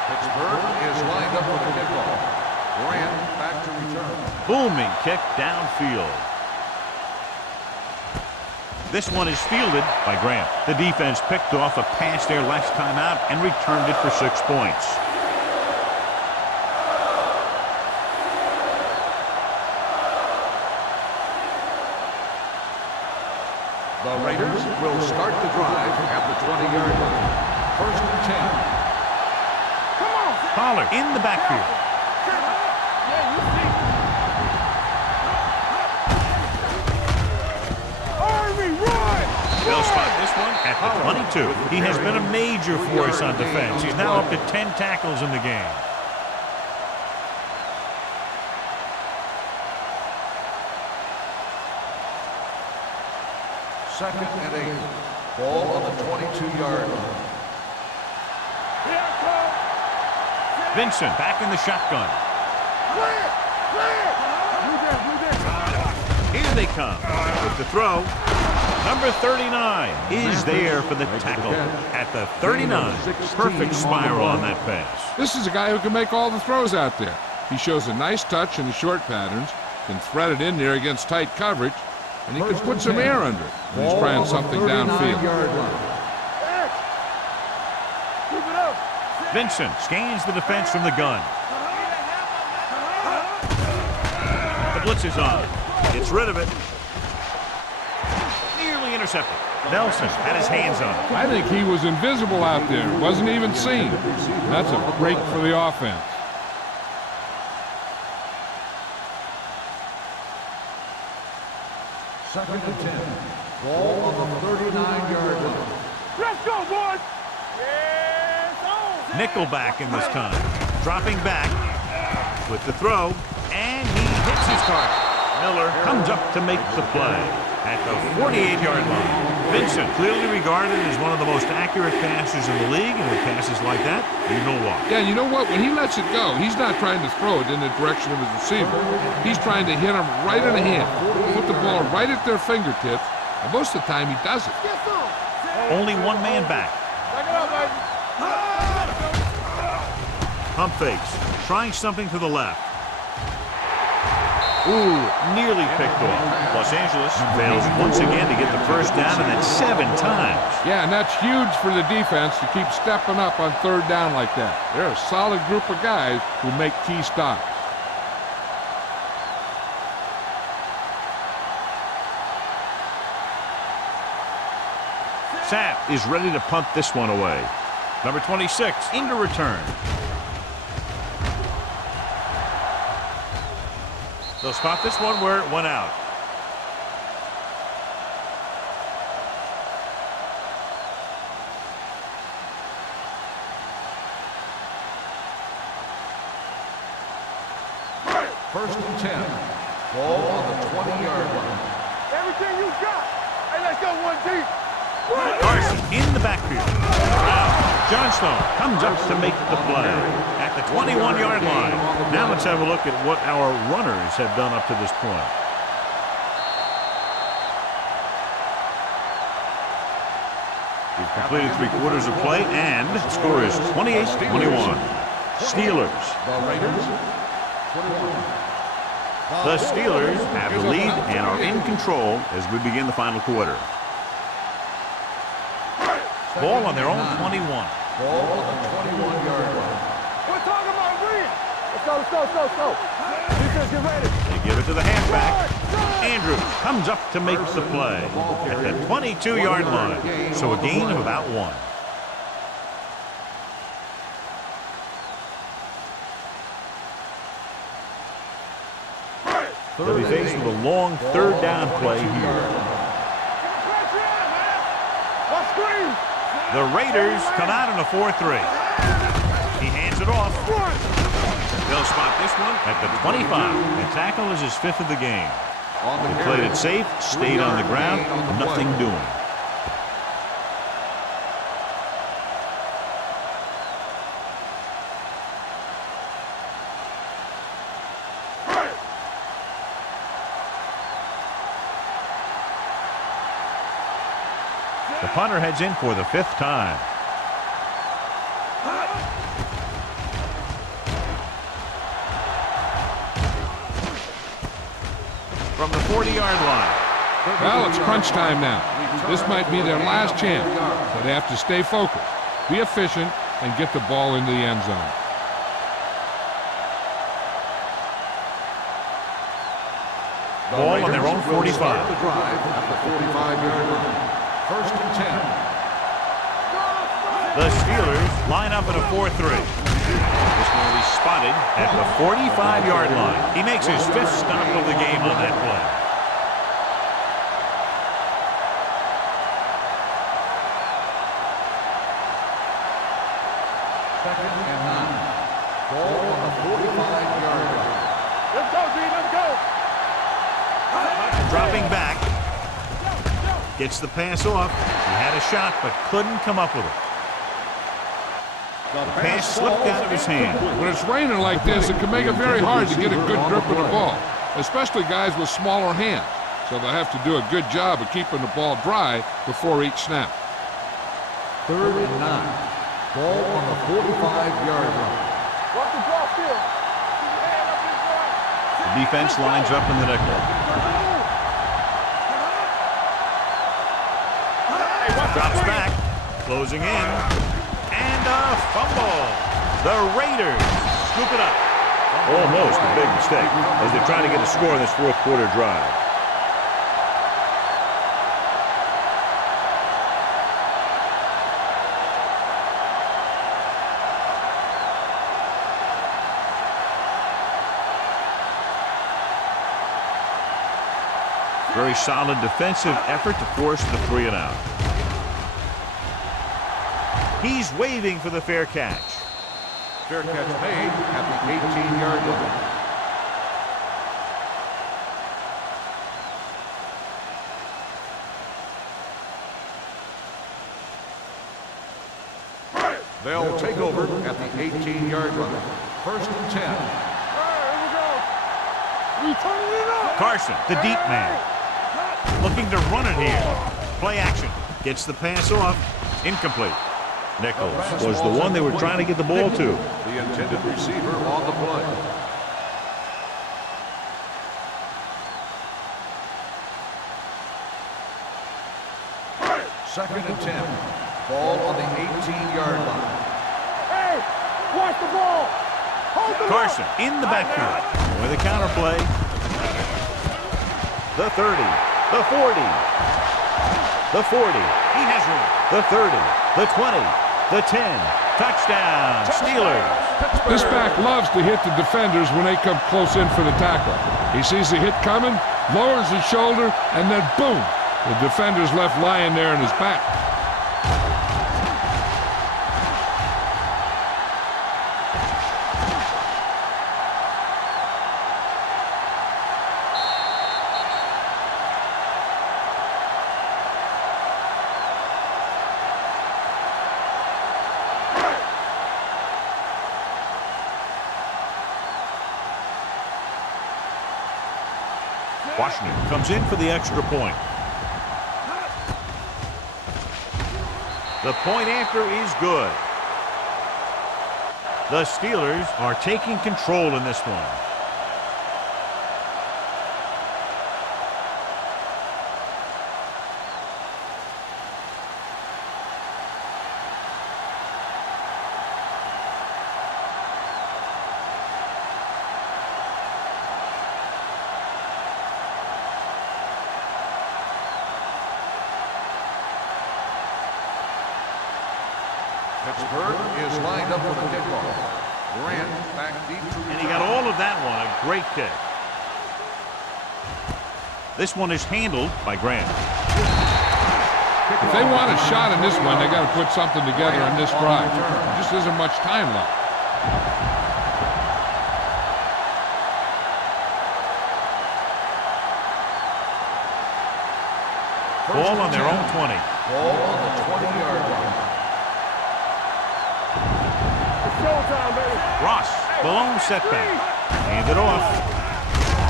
Pittsburgh is lined up with a kickoff. Grant back to return. Booming kick downfield. This one is fielded by Grant. The defense picked off a pass there last time out and returned it for 6 points. The Raiders will start the drive at the 20-yard line. 1st and 10. Come on. Pollard in the backfield. Yeah, you see. Army, run! They'll spot this one at the 22. He has been a major force on defense. He's now up to 10 tackles in the game. Second and 8. Ball on the 22-yard line. Here I come. Vincent back in the shotgun. Clear! Clear! Here they come with the throw. Number 39 is there for the tackle at the 39. Perfect spiral on that pass. This is a guy who can make all the throws out there. He shows a nice touch in the short patterns, can thread it in there against tight coverage, and he can put some air under it when he's trying something downfield. Keep it up. Vincent scans the defense from the gun. The blitz is on. Gets rid of it. Nearly intercepted. Nelson had his hands on it. I think he was invisible out there. Wasn't even seen. That's a break for the offense. Second and 10. Ball on the 39-yard line. Let's go, boys. Yes, on. Nickelback in this time. Dropping back with the throw, and he hits his target. Miller comes up to make the play at the 48-yard line. Vincent, clearly regarded as one of the most accurate passers in the league, and with passes like that, you know why. Yeah, you know what? When he lets it go, he's not trying to throw it in the direction of his receiver. He's trying to hit him right in the hand, put the ball right at their fingertips, and most of the time he does it. Only one man back. Back it up, baby. Pump fakes, trying something to the left. Ooh, nearly picked off. Los Angeles fails once again to get the first down, and that's 7 times. Yeah, and that's huge for the defense to keep stepping up on 3rd down like that. They're a solid group of guys who make key stops. Sapp is ready to punt this one away. Number 26 into return. They'll spot this one where it went out. First and 10. Ball on the 20-yard line. Everything you got. Hey, let's go, one deep. Carson in the backfield. Brown Johnstone comes up to make the play at the 21-yard line. Now let's have a look at what our runners have done up to this point. We've completed 3 quarters of play, and the score is 28-21. Steelers. The Steelers have the lead and are in control as we begin the final quarter. Ball on their own 21. Ball on the 21-yard line. We're talking about green. Let's go. Defense, get ready. They give it to the halfback. Andrews comes up to make the play at the 22-yard line. So a gain of about 1. They'll be faced with a long 3rd down play here. The Raiders come out in a 4-3. He hands it off. They'll spot this one at the 25. The tackle is his 5th of the game. They played it safe, stayed on the ground, nothing doing. The punter heads in for the 5th time. From the 40-yard line. Well, it's crunch time now. This might be their last chance, but they have to stay focused, be efficient, and get the ball into the end zone. Ball on their own 45. The drive at the 45-yard line. 1st and 10. The Steelers line up in a 4-3. This one will be spotted at the 45-yard line. He makes his 5th stop of the game on that play. Second and 9. Ball on the 45-yard line. Let's go, D. Let's go. Dropping back. Gets the pass off. He had a shot, but couldn't come up with it. The pass slipped out of his hand. When it's raining like this, it can make it very hard to get a good grip of the ball, especially guys with smaller hands. So they'll have to do a good job of keeping the ball dry before each snap. 3rd and 9. Ball on the 45-yard line. Watch the ball still. The defense lines up in the nickel. Drops back, closing in, and a fumble. The Raiders scoop it up. Almost a big mistake as they're trying to get a score in this 4th quarter drive. Very solid defensive effort to force the 3 and out. He's waving for the fair catch. Fair catch made at the 18-yard line. They'll take over at the 18-yard line. 1st and 10. All right, here we go. We turning it up. Carson, the deep man, looking to run it here. Play action. Gets the pass off. Incomplete. Nichols was the one they were trying to get the ball to. The intended receiver on the play. Second and 10. Ball on the 18-yard line. Hey, watch the ball. Hold the Carson in the backfield with a counterplay. The 30, the 40, the 40. He has room. The 30, the 20, the 10. Touchdown, Steelers. This back loves to hit the defenders when they come close in for the tackle. He sees the hit coming, lowers his shoulder, and then boom, the defender's left lying there in his back. Washington comes in for the extra point. The point after is good. The Steelers are taking control in this one. Pittsburgh is lined up for the kickoff. Grant back deep to return. And he got all of that one. A great kick. This one is handled by Grant. If they want a shot in this one, they got to put something together on this drive. There just isn't much time left. Ball on their own 20. Ball on the 20-yard line. Showtime, baby. Ross, the lone setback. Hand it off.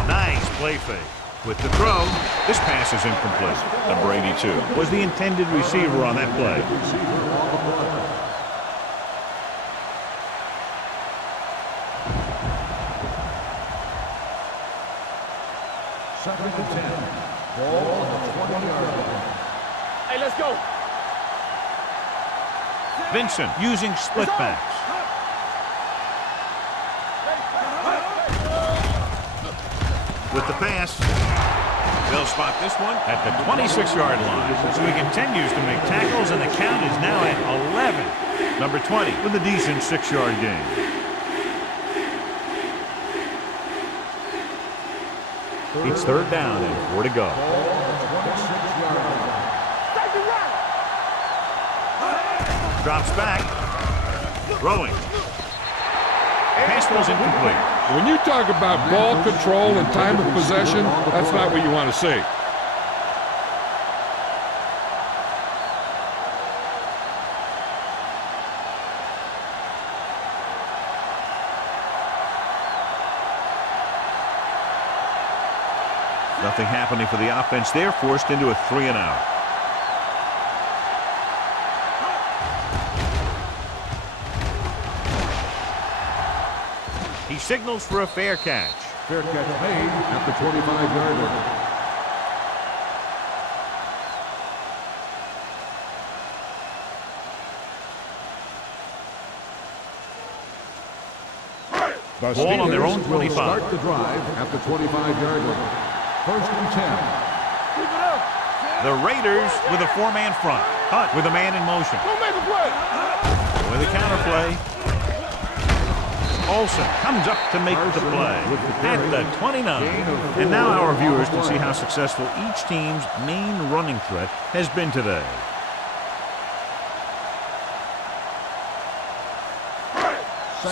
Nice play fake. With the throw, this pass is incomplete. Number 82 was the intended receiver on that play. Second and 10. Ball on the 20-yard line. Hey, let's go. Vincent using split backs. With the pass, they'll spot this one at the 26-yard line. So he continues to make tackles, and the count is now at 11. Number 20 with a decent 6-yard gain. It's third down and 4 to go. Drops back. Throwing. Pass was incomplete. When you talk about ball control and time of possession, that's not what you want to see. Nothing happening for the offense there, forced into a 3-and-out. He signals for a fair catch. Fair catch made at the 25-yard line. Ball on their own 25. Start the drive at the 25-yard line. First and 10. The Raiders with a 4-man front. Hunt with a man in motion. Don't make a play. With a counterplay. Olsen comes up to make the play at the 29. And now our viewers can see how successful each team's main running threat has been today.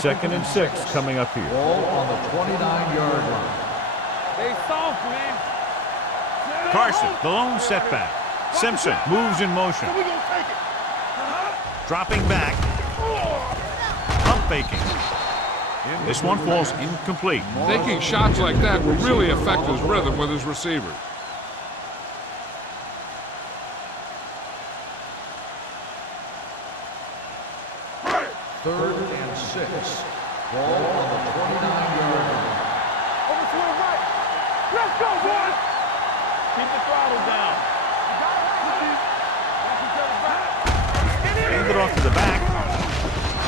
Second and 6 coming up here. Ball on the 29-yard line. They soft, man. Carson, the lone setback. Simpson moves in motion. We gonna take it. Dropping back. Pump faking. This one falls incomplete. Taking shots like that will really affect his rhythm with his receivers. Third and 6. Ball on the 29-yard line. Over to the right. Let's go, boys. Keep the throttle down. Hand it off to the back.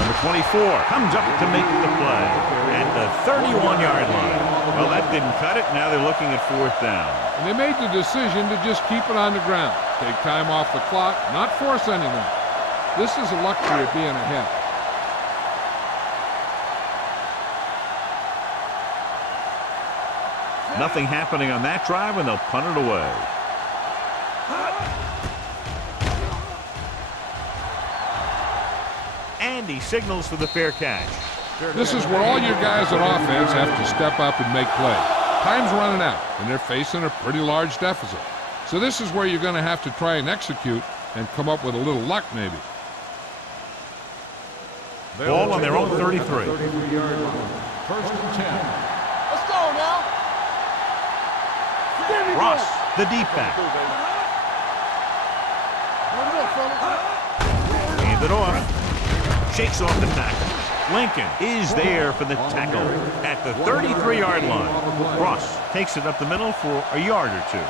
Number 24 comes up to make the play at the 31-yard line. Well, that didn't cut it. Now they're looking at 4th down. And they made the decision to just keep it on the ground. Take time off the clock, not force anything. This is the luxury of being ahead. Nothing happening on that drive, and they'll punt it away. And he signals for the fair catch. This is where all your guys on offense have to step up and make plays. Time's running out, and they're facing a pretty large deficit. So this is where you're going to have to try and execute and come up with a little luck, maybe. Ball on their own 33. 33-yard line. First and 10. Let's go now. Give me Ross, the deep back. Hand it off. Shakes off the tackle. Lincoln is there for the tackle at the 33-yard line. Ross takes it up the middle for a yard or two.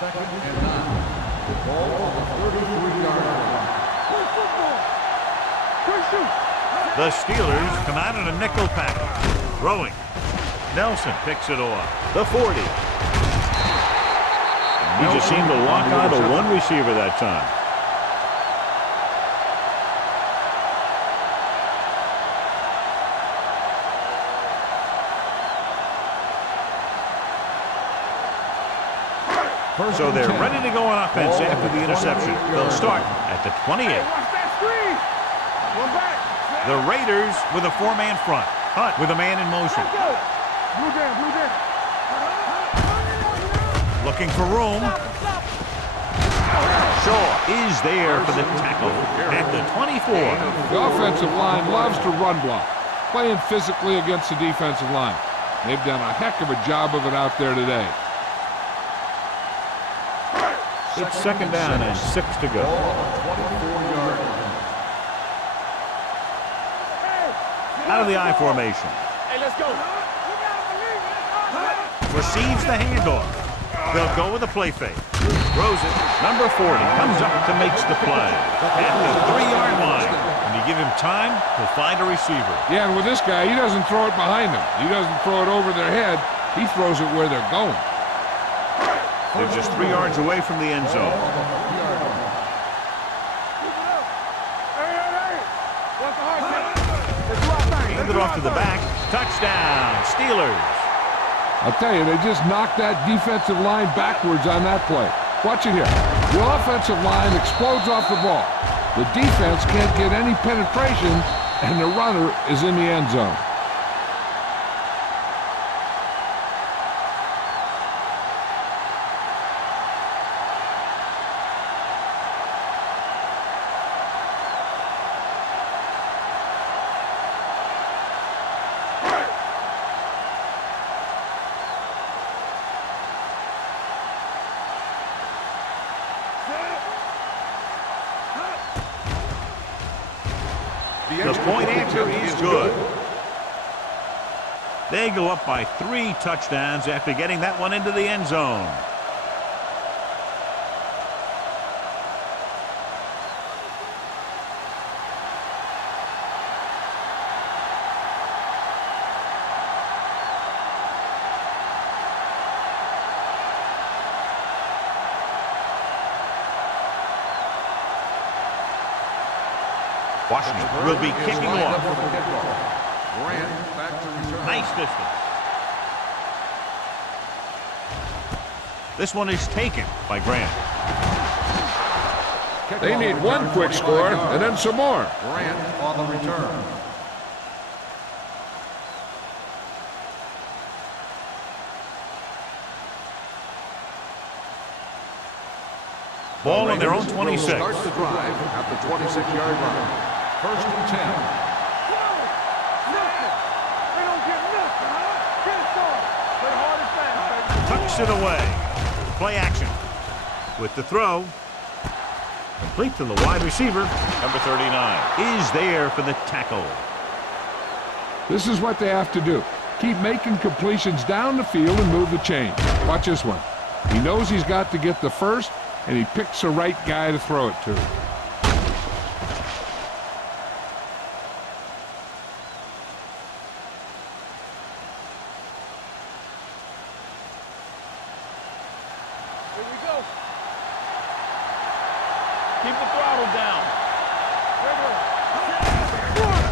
Second and 9. The ball on the 33-yard line. The Steelers come out in a nickel package. Throwing. Nelson picks it off. The 40. He just seemed to lock on to one receiver that time. So they're ready to go on offense after the interception. They'll start at the 28. The Raiders with a four-man front. Hunt with a man in motion. Looking for room. Shaw is there for the tackle at the 24. The offensive line loves to run block, playing physically against the defensive line. They've done a heck of a job of it out there today. It's second down and 6 to go. Out of the I formation. Hey, let's go. Receives the handoff. They'll go with a play fake. Throws it. Number 40 comes up to makes the play at the 3-yard line. When you give him time, he'll find a receiver. Yeah, and with this guy, he doesn't throw it behind them. He doesn't throw it over their head. He throws it where they're going. They're just 3 yards away from the end zone. Hand it off to the back. Touchdown, Steelers. I'll tell you, they just knocked that defensive line backwards on that play. Watch it here. The offensive line explodes off the ball. The defense can't get any penetration, and the runner is in the end zone. The point after is good. They go up by 3 touchdowns after getting that one into the end zone. Washington will be kicking off. Nice distance. This one is taken by Grant. They need one quick score and then some more. Grant on the return. Ball on their own 26. Start the drive at the 26-yard line. First and 10. Tucks it away. Play action. With the throw. Complete to the wide receiver. Number 39 is there for the tackle. This is what they have to do. Keep making completions down the field and move the chain. Watch this one. He knows he's got to get the first, and he picks the right guy to throw it to. Here we go. Keep the throttle down.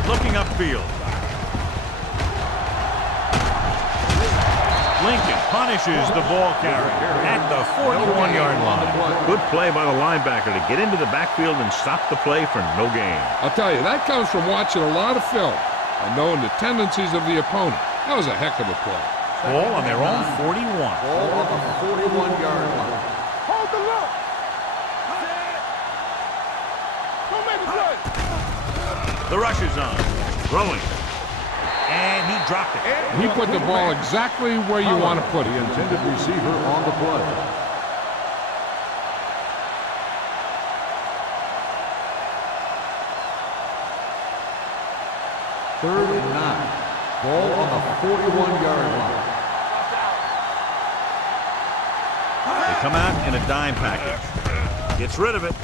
Looking upfield. Lincoln punishes the ball carrier at the 41-yard line. Good play by the linebacker to get into the backfield and stop the play for no gain. I'll tell you, that comes from watching a lot of film and knowing the tendencies of the opponent. That was a heck of a play. Ball on their own 41. Ball on the 41-yard line. Hold the look. Don't make a play. The rush is on. Throwing. And he dropped it. He put the ball exactly where you want to put it. The intended receiver on the play. Third and 9. Ball on the 41-yard line. They come out in a dime package. Gets rid of it.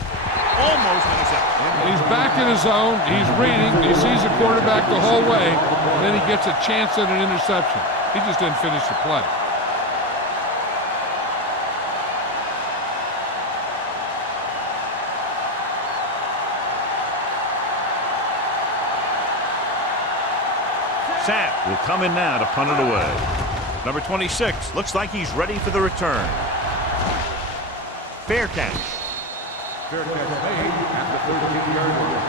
Almost intercepted. He's back in his zone. He's reading. He sees the quarterback the whole way. And then he gets a chance at an interception. He just didn't finish the play. Sapp will come in now to punt it away. Number 26 looks like he's ready for the return. Fair catch. Fair catch made at the 13-yard line.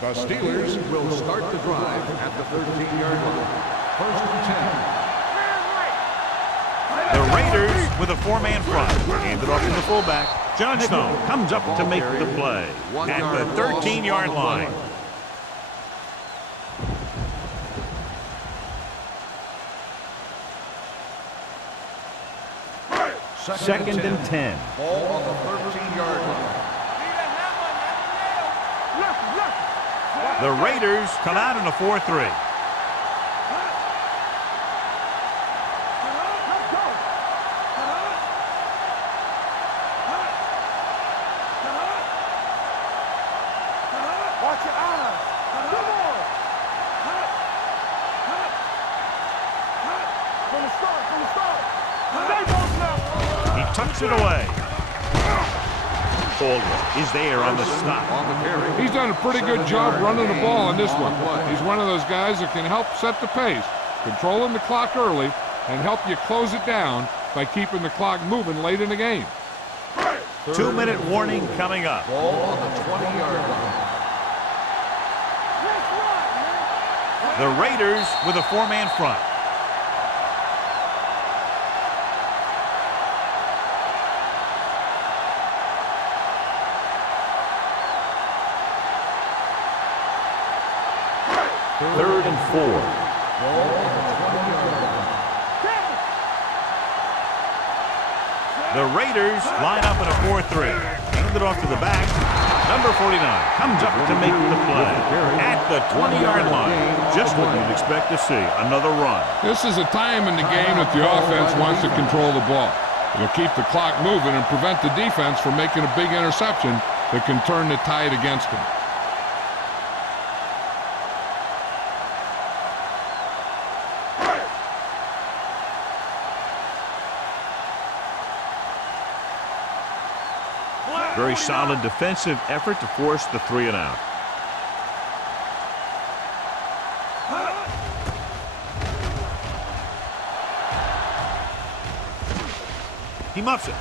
The Steelers will start the drive at the 13-yard line. First and 10. The Raiders with a four-man front. Handed off to the fullback. Johnstone comes up to make the play at the 13-yard line. Second and 10. Ball on the 13-yard line. The Raiders come out in a 4-3. Watch your eyes. Come on. From the start. Stay close now. He tucks it away. Caldwell is there on the stop. On the carry. He's done a pretty good job running the ball on this one. He's one of those guys that can help set the pace, controlling the clock early, and help you close it down by keeping the clock moving late in the game. 2-minute warning coming up. Ball on the 20-yard line. The Raiders with a four-man front. Third and 4. The Raiders line up in a 4-3. Hand it off to the back. Number 49 comes up to make the play at the 20-yard line. Just what you'd expect to see. Another run. This is a time in the game that the offense wants to control the ball. It'll keep the clock moving and prevent the defense from making a big interception that can turn the tide against them. Very solid defensive effort to force the 3-and-out. He muffs it.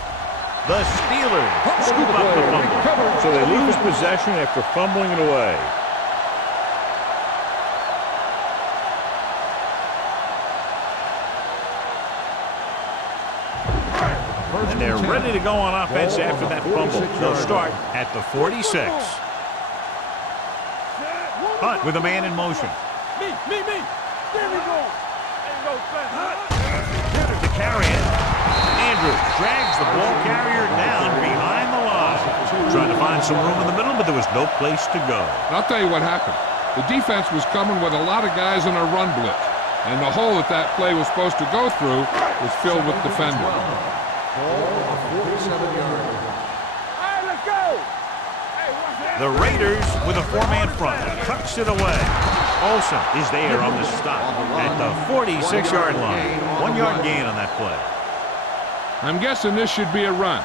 The Steelers scoop up the fumble. So they lose possession after fumbling it away. And they're ready to go on offense after that fumble. They'll start at the 46. Hunt with a man in motion. Me. There we go. To carry it. Andrews drags the ball carrier down behind the line. Trying to find some room in the middle, but there was no place to go. I'll tell you what happened. The defense was coming with a lot of guys in a run blitz, and the hole that play was supposed to go through was filled with defenders. The Raiders with a four-man front. Tucks it away. Olsen is there on the stop at the 46-yard line. 1-yard gain on that play. I'm guessing this should be a run.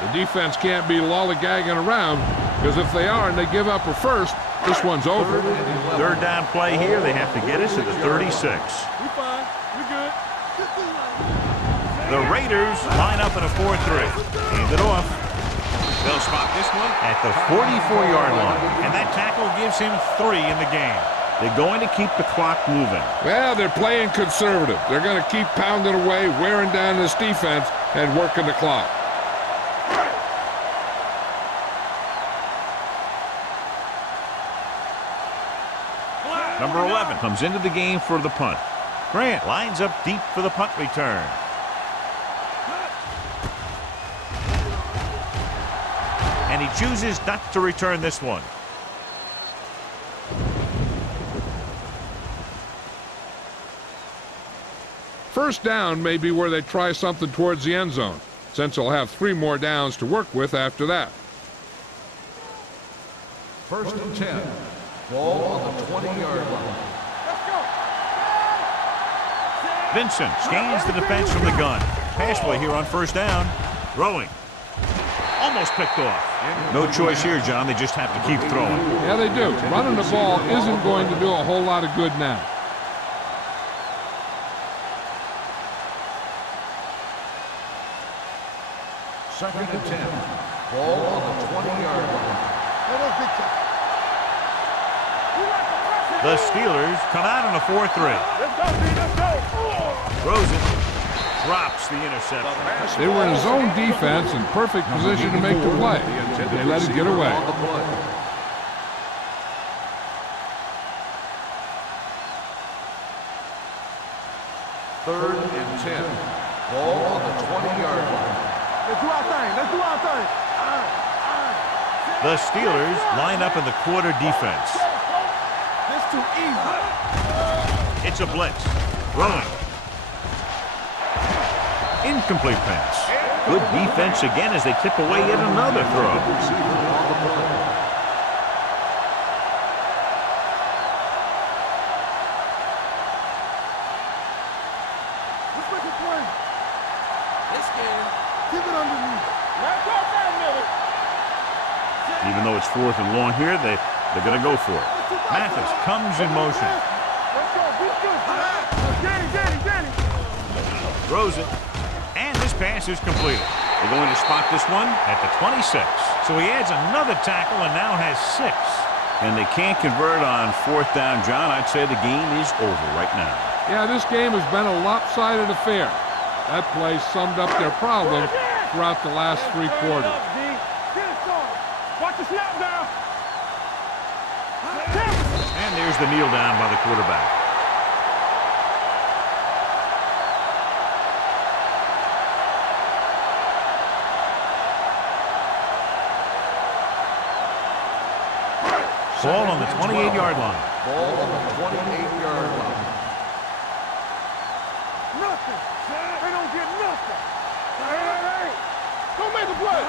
The defense can't be lollygagging around, because if they are and they give up a first, this one's over. Third down play here. They have to get us to the 36. We fine. We good. The Raiders line up in a 4-3. Hand it off. They'll spot this one at the 44-yard line. And that tackle gives him 3 in the game. They're going to keep the clock moving. Well, they're playing conservative. They're going to keep pounding away, wearing down this defense, and working the clock. Number 11 comes into the game for the punt. Grant lines up deep for the punt return. And he chooses not to return this one. First down may be where they try something towards the end zone, since they'll have 3 more downs to work with after that. 1st and 10. Ball on the 20-yard line. Vincent scans the defense from the gun. Pass play here on 1st down. Throwing. Almost picked off. No choice here, John. They just have to keep throwing. Yeah, they do. Running the ball isn't going to do a whole lot of good now. Second and 10. Ball on the 20-yard line. The Steelers come out on a 4-3. Let's go, B, let's go. Throws it. Drops the interception. They were in zone defense in perfect position to make the play. They let it get away. 3rd and 10. Ball on the 20-yard line. Let's do our thing. Let's do our thing. The Steelers line up in the quarter defense. This too easy. It's a blitz. Throwing. Incomplete pass. Good defense again as they tip away yet another throw. Let's make a play. This game. Keep it underneath. Let's go down middle. Even though it's 4th and long here, they're going to go for it. Mathis comes in motion. Let's go. Danny. Throws it. And this pass is completed. They're going to spot this one at the 26. So he adds another tackle and now has 6. And they can't convert on 4th down, John. I'd say the game is over right now. Yeah, this game has been a lopsided affair. That play summed up their problems throughout the last 3 quarters. Watch the snap down. And there's the kneel down by the quarterback. Ball on the 28-yard line. Ball on the 28-yard line. Nothing. They don't get nothing. Hey. Don't make the play.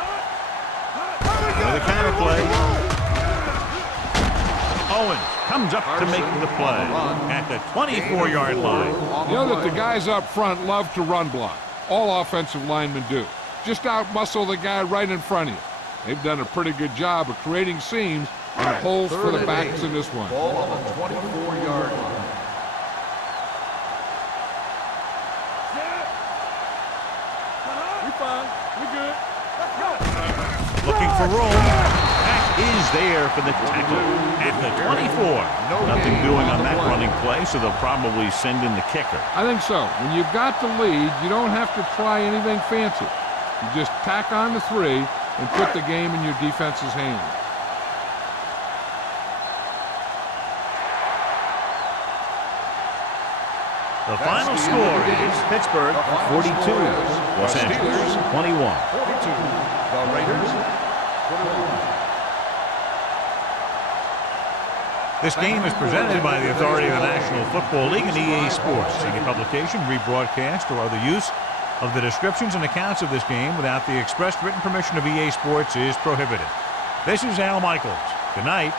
Another counter play. Owens comes up to make the play at the 24-yard line. You know that the guys up front love to run block. All offensive linemen do. Just out-muscle the guy right in front of you. They've done a pretty good job of creating seams and holes for the backs in this one. Ball on the 24-yard line. We fine. We good. Let's go. Looking for room. That is there for the tackle at the 24. Nothing doing on that running play, so they'll probably send in the kicker. I think so. When you've got the lead, you don't have to try anything fancy. You just tack on the 3 and put the game in your defense's hands. The final score is Pittsburgh 42, Los Angeles 21. 42. The Raiders 21. This game is presented by the authority of the National Football League and EA Sports. Any publication, rebroadcast, or other use of the descriptions and accounts of this game without the expressed written permission of EA Sports is prohibited. This is Al Michaels. Good night.